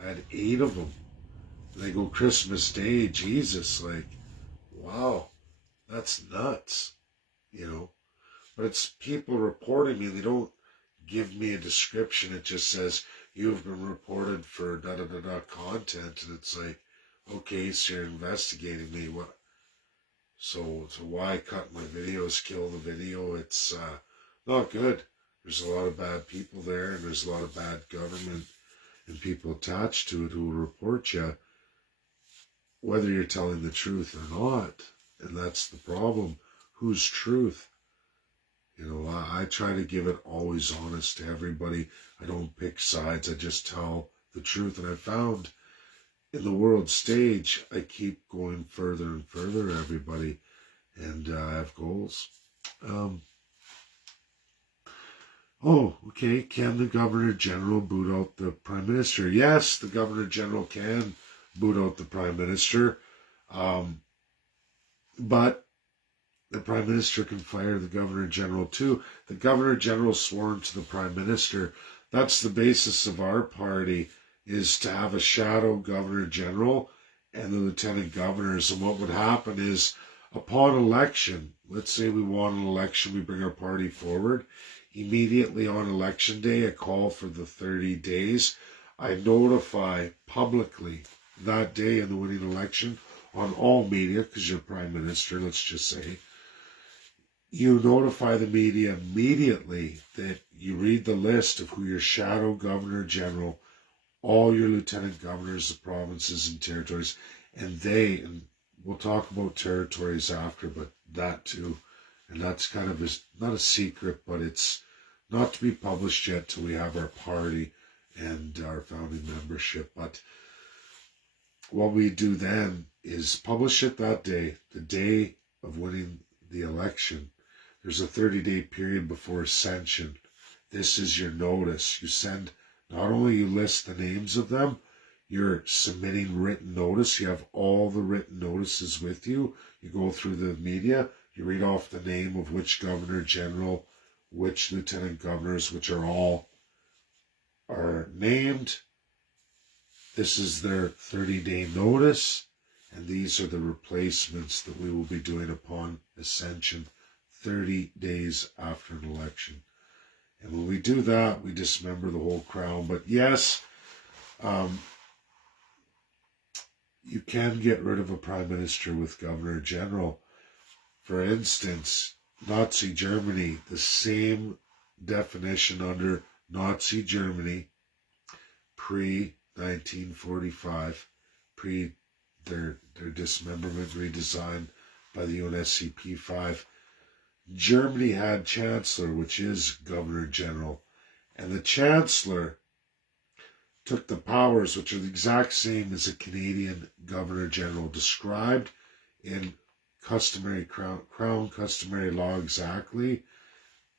I had 8 of them. They go Christmas Day, Jesus, like, wow, that's nuts, you know. But it's people reporting me. They don't give me a description. It just says, you've been reported for da-da-da-da content. And it's like, okay, so you're investigating me. What? So why cut my videos, kill the video? It's not good. There's a lot of bad people there, and there's a lot of bad government and people attached to it who will report you, whether you're telling the truth or not. And that's the problem. Whose truth? You know, I try to give it always honest to everybody. I don't pick sides. I just tell the truth. And I found in the world stage, I keep going further and further, everybody. And I have goals. Oh, okay. Can the Governor General boot out the Prime Minister? Yes, the Governor General can boot out the Prime Minister. But the Prime Minister can fire the Governor General too. The Governor General sworn to the Prime Minister. That's the basis of our party, is to have a shadow Governor General and the Lieutenant Governors. And what would happen is, upon election, let's say we won an election, we bring our party forward. Immediately on election day, a call for the 30 days. I notify publicly that day in the winning election on all media, because you're Prime Minister, let's just say. You notify the media immediately that you read the list of who your shadow Governor General, all your Lieutenant Governors of provinces and territories, and we'll talk about territories after, but that too. And that's kind of not a secret, but it's not to be published yet till we have our party and our founding membership. But what we do then is publish it that day, the day of winning the election. There's a 30-day period before ascension. This is your notice. You send Not only you list the names of them, you're submitting written notice. You have all the written notices with you. You go through the media, you read off the name of which governor general, which lieutenant governors, which are named. This is their 30-day notice, and these are the replacements that we will be doing upon ascension 30 days after an election. And when we do that, we dismember the whole crown. But yes, you can get rid of a prime minister with governor general. For instance, Nazi Germany, the same definition under Nazi Germany pre-1945, pre their dismemberment redesigned by the UNSCP-5. Germany had Chancellor, which is Governor General, and the Chancellor took the powers, which are the exact same as a Canadian Governor General, described in customary crown customary law exactly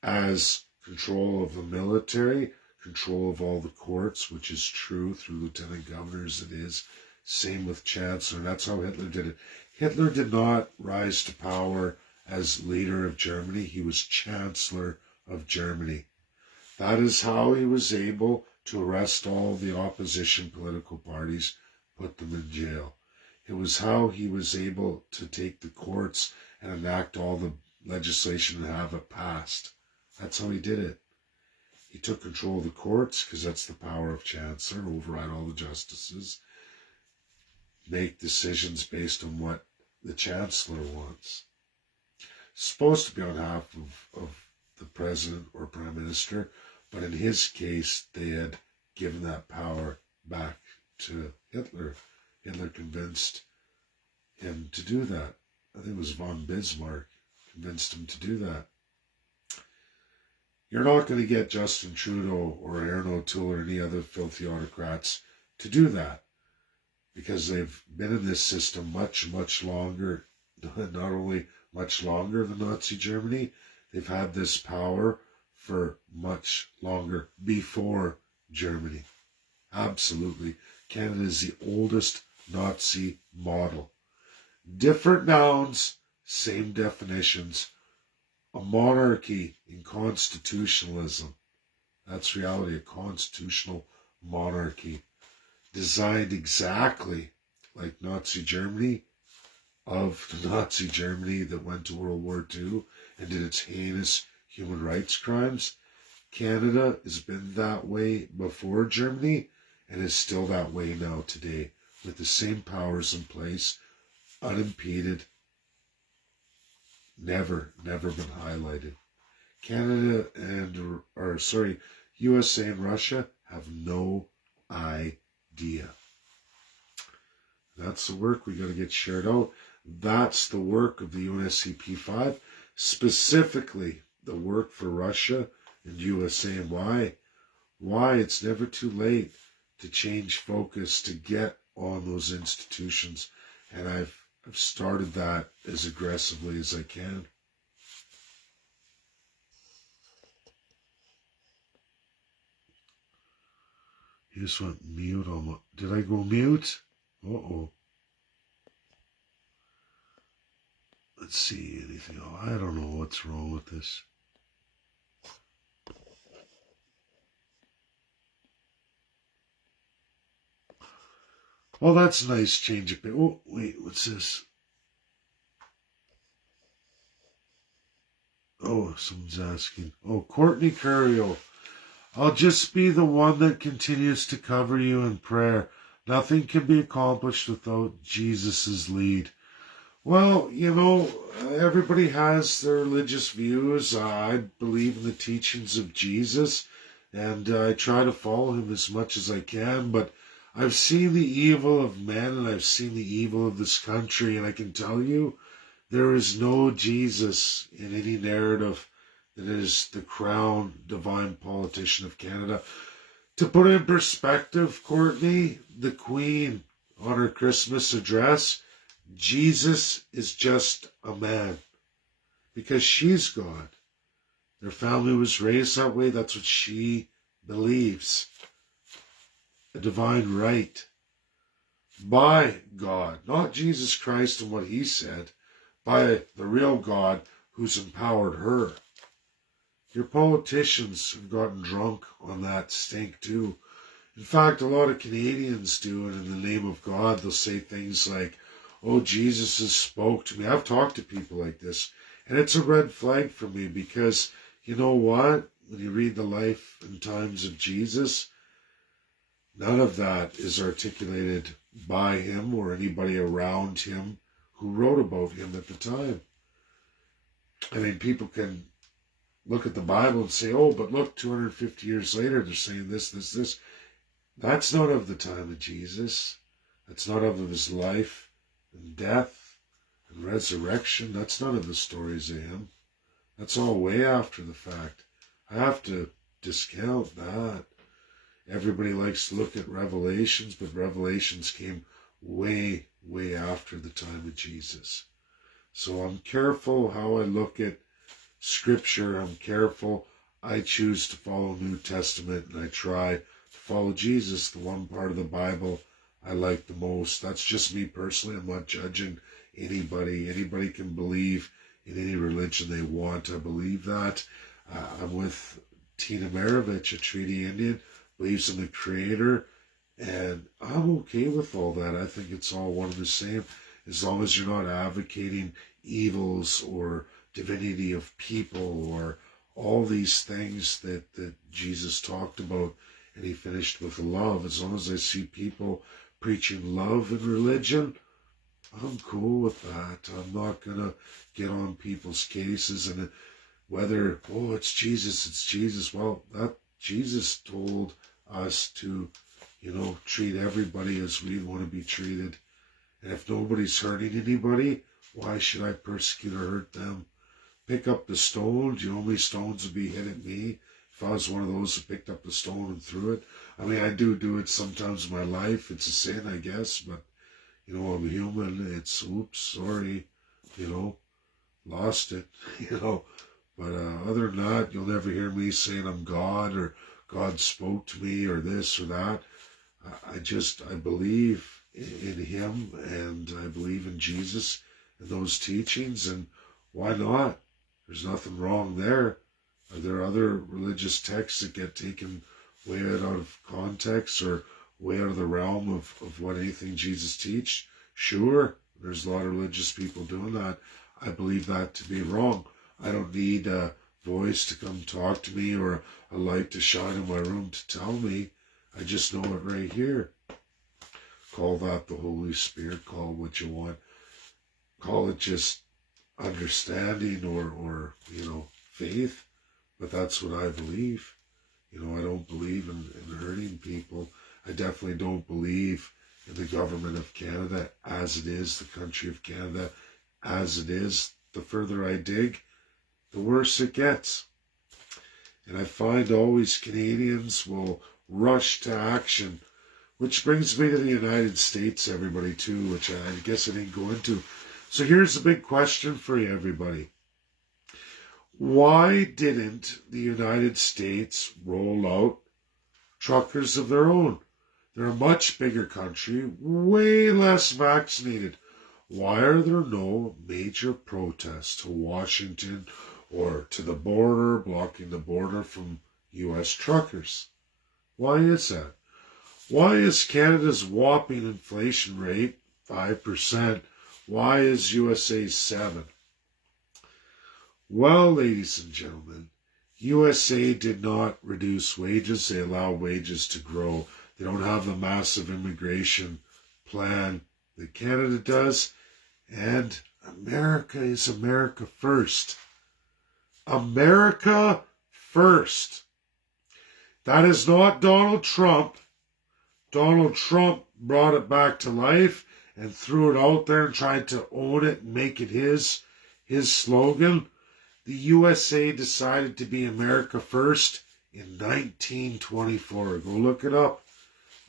as control of the military, control of all the courts, which is true through lieutenant governors. It is same with Chancellor. That's how Hitler did it. Hitler did not rise to power as leader of Germany. He was Chancellor of Germany. That is how he was able to arrest all the opposition political parties, put them in jail. It was how he was able to take the courts and enact all the legislation and have it passed. That's how he did it. He took control of the courts, because that's the power of Chancellor, override all the justices, make decisions based on what the Chancellor wants. It's supposed to be on behalf of the President or Prime Minister, but in his case, they had given that power back to Hitler. Hitler convinced him to do that. I think it was von Bismarck convinced him to do that. You're not going to get Justin Trudeau or Aaron O'Toole or any other filthy autocrats to do that, because they've been in this system much, much longer. Not only much longer than Nazi Germany, they've had this power for much longer before Germany. Absolutely. Canada is the oldest Nazi model. Different nouns, same definitions. A monarchy in constitutionalism. That's reality, a constitutional monarchy. Designed exactly like Nazi Germany, of the Nazi Germany that went to World War II and did its heinous human rights crimes. Canada has been that way before Germany and is still that way now today, with the same powers in place, unimpeded, never been highlighted. Canada USA and Russia have no idea. That's the work we got to get shared out. That's the work of the UNSCP-5, specifically the work for Russia and USA. And why it's never too late to change focus, to get on those institutions. And I've started that as aggressively as I can. You just went mute on. Did I go mute? Uh-oh. Let's see, anything else? I don't know what's wrong with this. Oh, that's a nice change of pace. Oh, wait, what's this? Oh, someone's asking. Oh, Courtney Currio. I'll just be the one that continues to cover you in prayer. Nothing can be accomplished without Jesus' lead. Well, everybody has their religious views. I believe in the teachings of Jesus, and I try to follow him as much as I can, but I've seen the evil of men, and I've seen the evil of this country, and I can tell you, there is no Jesus in any narrative that is the crown divine politician of Canada. To put it in perspective, Courtney, the Queen, on her Christmas address, Jesus is just a man, because she's God. Their family was raised that way. That's what she believes. a divine right by God, not Jesus Christ and what he said, by the real God who's empowered her. Your politicians have gotten drunk on that stink too. In fact, a lot of Canadians do it in the name of God. They'll say things like, oh, Jesus has spoke to me. I've talked to people like this, and it's a red flag for me because you know what? When you read the life and times of Jesus, none of that is articulated by him or anybody around him who wrote about him at the time. I mean, people can look at the Bible and say, oh, but look, 250 years later, they're saying this, this, this. That's not of the time of Jesus. That's not of his life and death and resurrection. That's none of the stories of him. That's all way after the fact. I have to discount that. Everybody likes to look at Revelations, but Revelations came way, way after the time of Jesus. So I'm careful how I look at Scripture. I'm careful. I choose to follow New Testament, and I try to follow Jesus, the one part of the Bible I like the most. That's just me personally. I'm not judging anybody. Anybody can believe in any religion they want. I believe that. I'm with Tina Maravich, a Treaty Indian, believes in the Creator, and I'm okay with all that. I think it's all one and the same, as long as you're not advocating evils or divinity of people or all these things that Jesus talked about, and he finished with love. As long as I see people preaching love in religion, I'm cool with that. I'm not going to get on people's cases and whether, oh, it's Jesus. Well, that Jesus told us to, treat everybody as we want to be treated. And if nobody's hurting anybody, why should I persecute or hurt them? Pick up the stone. Do you know how many stones would be hit at me if I was one of those who picked up the stone and threw it? I mean, I do it sometimes in my life. It's a sin, I guess, but, I'm human. It's, oops, sorry, lost it, But other than that, you'll never hear me saying I'm God or God spoke to me or this or that. I believe in him, and I believe in Jesus and those teachings, and why not? There's nothing wrong there. Are there other religious texts that get taken way out of context or way out of the realm of what anything Jesus teach? Sure, there's a lot of religious people doing that. I believe that to be wrong. I don't need a voice to come talk to me or a light to shine in my room to tell me. I just know it right here. Call that the Holy Spirit. Call it what you want. Call it just understanding or faith. But that's what I believe. I don't believe in hurting people. I definitely don't believe in the government of Canada as it is, the country of Canada as it is. The further I dig, the worse it gets. And I find always Canadians will rush to action, which brings me to the United States, everybody, too, which I guess I didn't go into. So here's the big question for you, everybody. Why didn't the United States roll out truckers of their own? They're a much bigger country, way less vaccinated. Why are there no major protests to Washington or to the border, blocking the border from U.S. truckers? Why is that? Why is Canada's whopping inflation rate 5%? Why is USA's 7%? Well, ladies and gentlemen, USA did not reduce wages. They allow wages to grow. They don't have the massive immigration plan that Canada does. And America is America first. America first. That is not Donald Trump. Donald Trump brought it back to life and threw it out there and tried to own it and make it his slogan. The USA decided to be America first in 1924. Go look it up.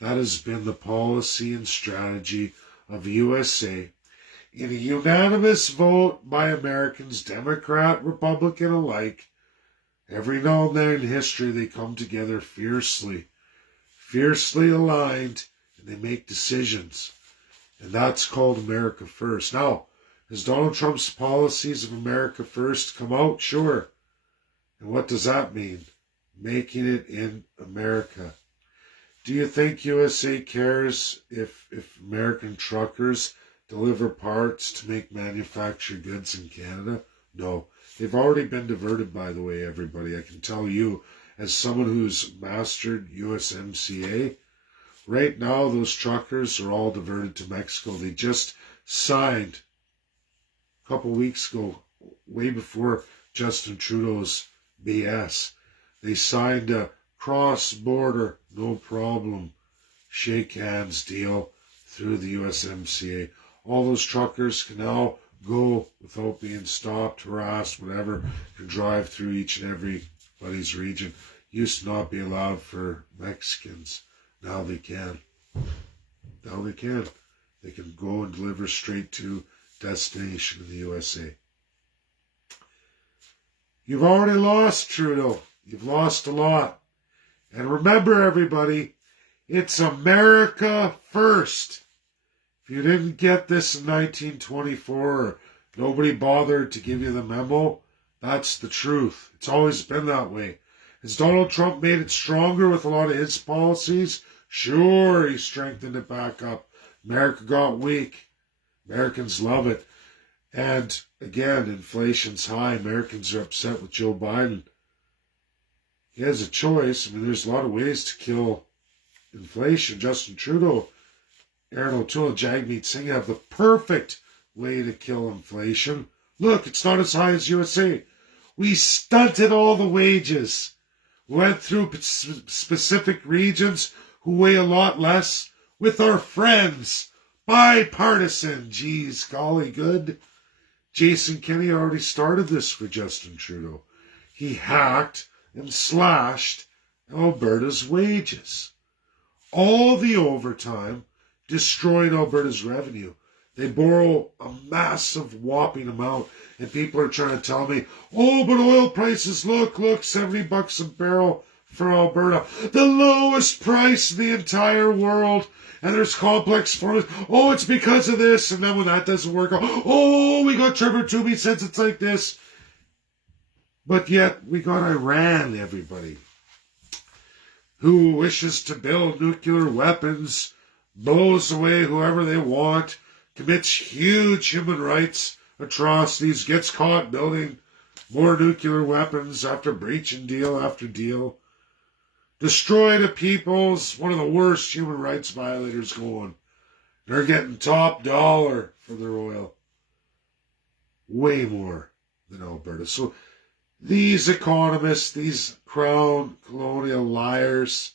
That has been the policy and strategy of USA. In a unanimous vote by Americans, Democrat, Republican alike, every now and then in history they come together fiercely fiercely aligned, and they make decisions. And that's called America First. Now, has Donald Trump's policies of America First come out? Sure. And what does that mean? Making it in America. Do you think USA cares if American truckers deliver parts to make manufactured goods in Canada? No. They've already been diverted, by the way, everybody. I can tell you, as someone who's mastered USMCA, right now those truckers are all diverted to Mexico. They just signed a couple weeks ago, way before Justin Trudeau's BS. They signed a cross-border, no problem, shake hands deal through the USMCA. All those truckers can now go without being stopped, harassed, whatever, can drive through each and everybody's region. Used to not be allowed for Mexicans. Now they can. Now they can. They can go and deliver straight to destination in the USA. You've already lost, Trudeau. You've lost a lot. And remember, everybody, it's America first. If you didn't get this in 1924, or nobody bothered to give you the memo, that's the truth. It's always been that way. Has Donald Trump made it stronger with a lot of his policies? Sure, he strengthened it back up. America got weak. Americans love it. And again, inflation's high. Americans are upset with Joe Biden. He has a choice. I mean, there's a lot of ways to kill inflation. Justin Trudeau, Aaron O'Toole, Jagmeet Singh have the perfect way to kill inflation. Look, it's not as high as USA. We stunted all the wages. Went through specific regions who weigh a lot less with our friends. Bipartisan. Geez, golly good. Jason Kenney already started this for Justin Trudeau. He hacked and slashed Alberta's wages. All the overtime destroyed Alberta's revenue. They borrow a massive whopping amount, and people are trying to tell me, oh, but oil prices, look, $70 a barrel for Alberta. The lowest price in the entire world. And there's complex formulas. Oh, it's because of this. And then when that doesn't work, oh, we got Trevor Toomey says it's like this. But yet we got Iran, everybody, who wishes to build nuclear weapons, blows away whoever they want, commits huge human rights atrocities, gets caught building more nuclear weapons after breaching deal after deal. Destroyed a people's, one of the worst human rights violators going. They're getting top dollar for their oil. Way more than Alberta. So these economists, these crown colonial liars,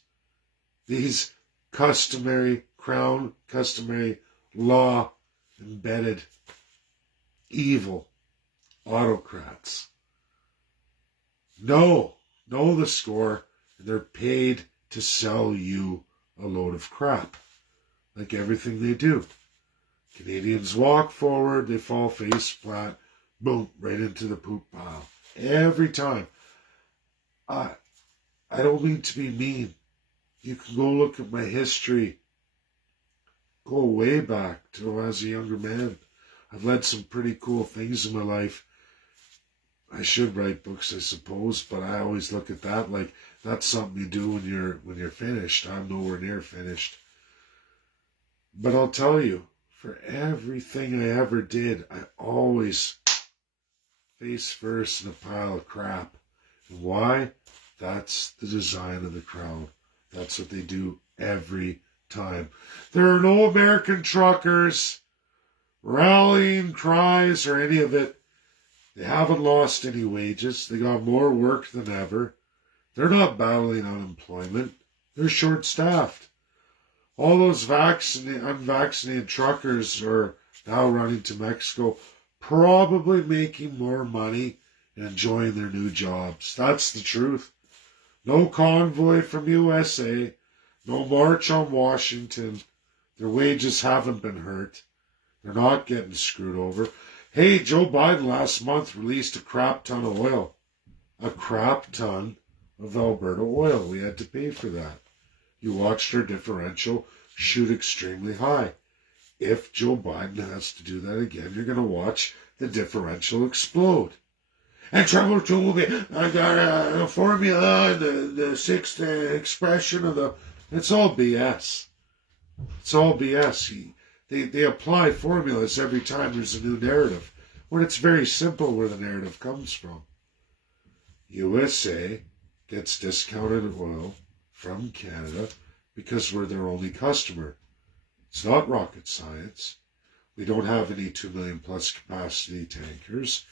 these crown customary law embedded evil autocrats know the score. They're paid to sell you a load of crap, like everything they do. Canadians walk forward, they fall face flat, boom, right into the poop pile. Every time. I don't mean to be mean. You can go look at my history. Go way back to when I was a younger man. I've led some pretty cool things in my life. I should write books, I suppose, but I always look at that like that's something you do when you're finished. I'm nowhere near finished. But I'll tell you, for everything I ever did, I always face first in a pile of crap. And why? That's the design of the crowd. That's what they do every time. There are no American truckers rallying cries or any of it. They haven't lost any wages. They got more work than ever. They're not battling unemployment. They're short-staffed. All those unvaccinated truckers are now running to Mexico, probably making more money and enjoying their new jobs. That's the truth. No convoy from USA. No march on Washington. Their wages haven't been hurt. They're not getting screwed over. Hey, Joe Biden last month released a crap ton of oil. A crap ton of Alberta oil. We had to pay for that. You watched our differential shoot extremely high. If Joe Biden has to do that again, you're going to watch the differential explode. And Trevor told me I got a formula, the sixth expression of the. It's all BS. It's all BS. They apply formulas every time there's a new narrative, when it's very simple where the narrative comes from. USA gets discounted oil from Canada because we're their only customer. It's not rocket science. We don't have any 2 million plus capacity tankers,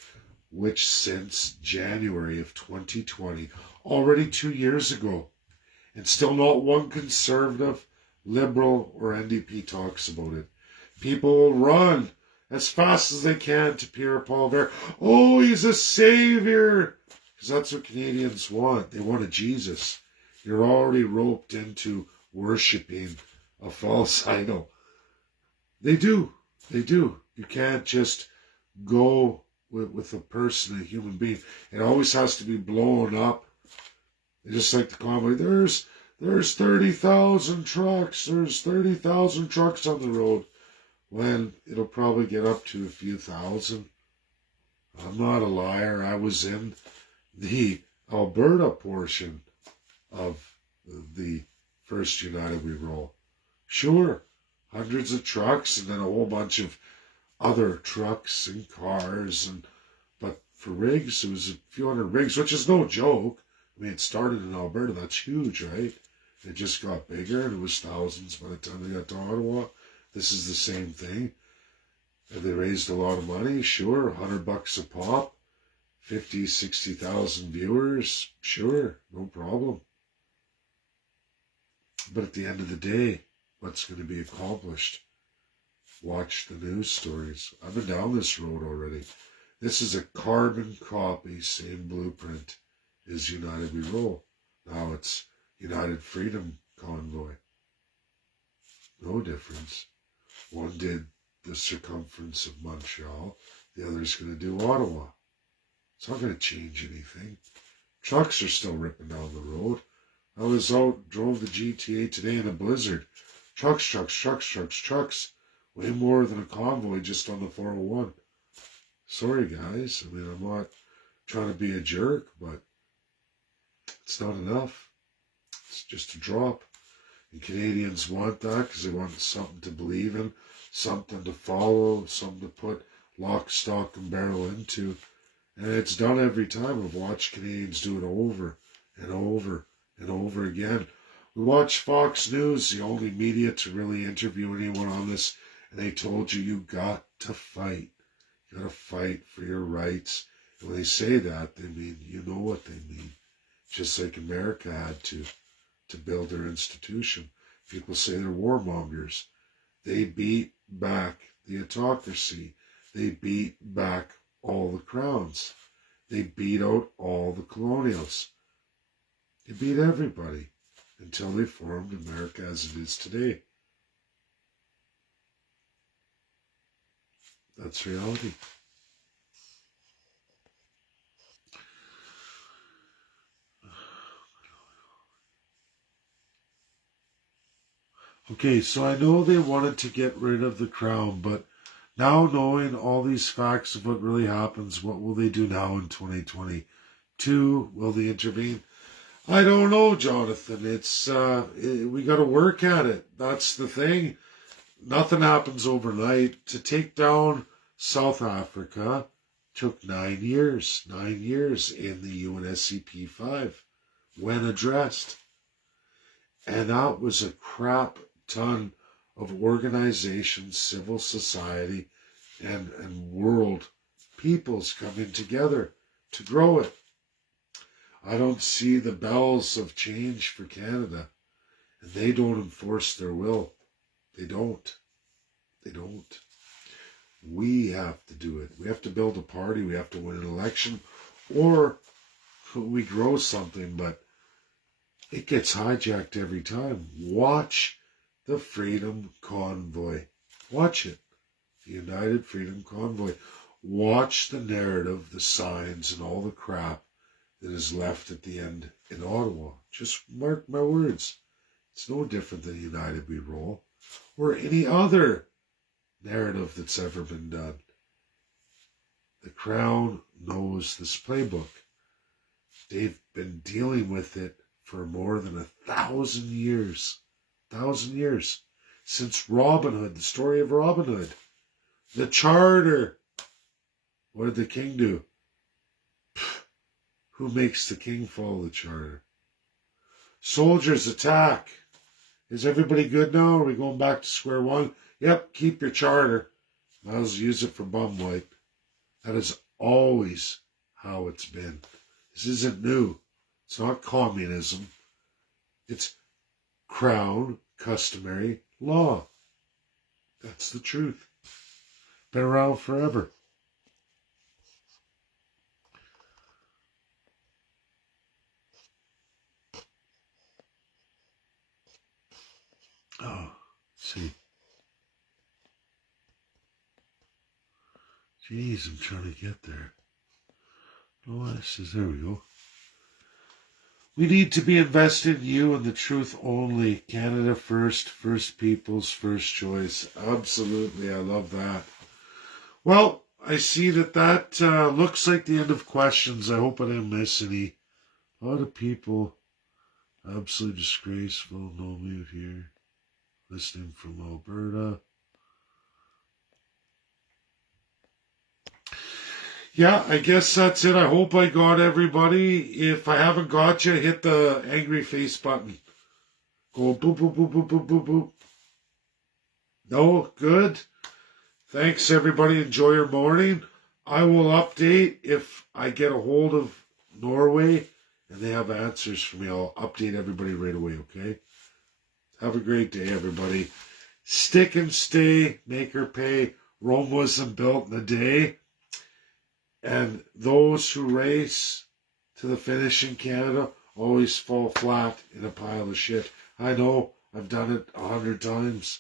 which since January of 2020, already 2 years ago, and still not one conservative, liberal, or NDP talks about it. People will run as fast as they can to Pierre Paul. Oh, he's a savior. Because that's what Canadians want. They want a Jesus. You're already roped into worshipping a false idol. They do. They do. You can't just go with a person, a human being. It always has to be blown up. Just like the convoy. There's 30,000 trucks. There's 30,000 trucks on the road. When it'll probably get up to a few thousand. I'm not a liar. I was in the Alberta portion of the first United We Roll. Sure, hundreds of trucks and then a whole bunch of other trucks and cars. But for rigs, it was a few hundred rigs, which is no joke. I mean, it started in Alberta. That's huge, right? It just got bigger, and it was thousands by the time they got to Ottawa. This is the same thing. Have they raised a lot of money? Sure, $100 a pop. 50, 60,000 viewers, sure, no problem. But at the end of the day, what's going to be accomplished? Watch the news stories. I've been down this road already. This is a carbon copy, same blueprint as United We Roll. Now it's United Freedom Convoy. No difference. One did the circumference of Montreal. The other's going to do Ottawa. It's not going to change anything. Trucks are still ripping down the road. I was out, drove the GTA today in a blizzard. Trucks. Way more than a convoy just on the 401. Sorry, guys. I mean, I'm not trying to be a jerk, but it's not enough. It's just a drop. And Canadians want that because they want something to believe in, something to follow, something to put lock, stock, and barrel into. And it's done every time. I've watched Canadians do it over and over and over again. We watched Fox News, the only media to really interview anyone on this, and they told you got to fight. You got to fight for your rights. And when they say that, they mean, you know what they mean. Just like America had to build their institution. People say they're warmongers. They beat back the autocracy. They beat back all the crowns. They beat out all the colonials. They beat everybody until they formed America as it is today. That's reality. Okay, so I know they wanted to get rid of the crown, but now knowing all these facts of what really happens, what will they do now in 2022? Will they intervene? I don't know, Jonathan. We got to work at it. That's the thing. Nothing happens overnight. To take down South Africa took 9 years. 9 years in the UNSCP 5 when addressed. And that was a crap ton of organizations, civil society, and world peoples coming together to grow it. I don't see the bells of change for Canada, and they don't enforce their will. They don't. They don't. We have to do it. We have to build a party. We have to win an election, or we grow something, but it gets hijacked every time. Watch the Freedom Convoy. Watch it. The United Freedom Convoy. Watch the narrative, the signs, and all the crap that is left at the end in Ottawa. Just mark my words. It's no different than United We Roll or any other narrative that's ever been done. The Crown knows this playbook. They've been dealing with it for more than 1,000 years. 1,000 years. Since Robin Hood, the story of Robin Hood. The Charter. What did the king do? Who makes the king follow the Charter? Soldiers attack. Is everybody good now? Are we going back to square one? Yep, keep your Charter. Might as well use it for bum wipe. That is always how it's been. This isn't new. It's not communism. It's crown, customary law. That's the truth. Been around forever. Oh, let's see. Jeez, I'm trying to get there. Oh, this is, there we go. We need to be invested in you and the truth only. Canada first, first peoples, first choice. Absolutely, I love that. Well, I see that looks like the end of questions. I hope I didn't miss any. A lot of people, absolutely disgraceful, no mute here. Listening from Alberta. Yeah, I guess that's it. I hope I got everybody. If I haven't got you, hit the angry face button. Go boop, boop, boop, boop, boop, boop, boop. No, good. Thanks, everybody. Enjoy your morning. I will update if I get a hold of Norway and they have answers for me. I'll update everybody right away, okay? Have a great day, everybody. Stick and stay, make her pay. Rome wasn't built in a day. And those who race to the finish in Canada always fall flat in a pile of shit. I know, I've done it 100 times.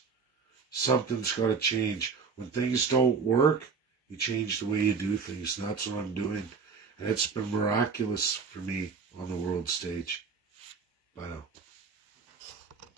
Something's got to change. When things don't work, you change the way you do things. And that's what I'm doing. And it's been miraculous for me on the world stage. Bye now.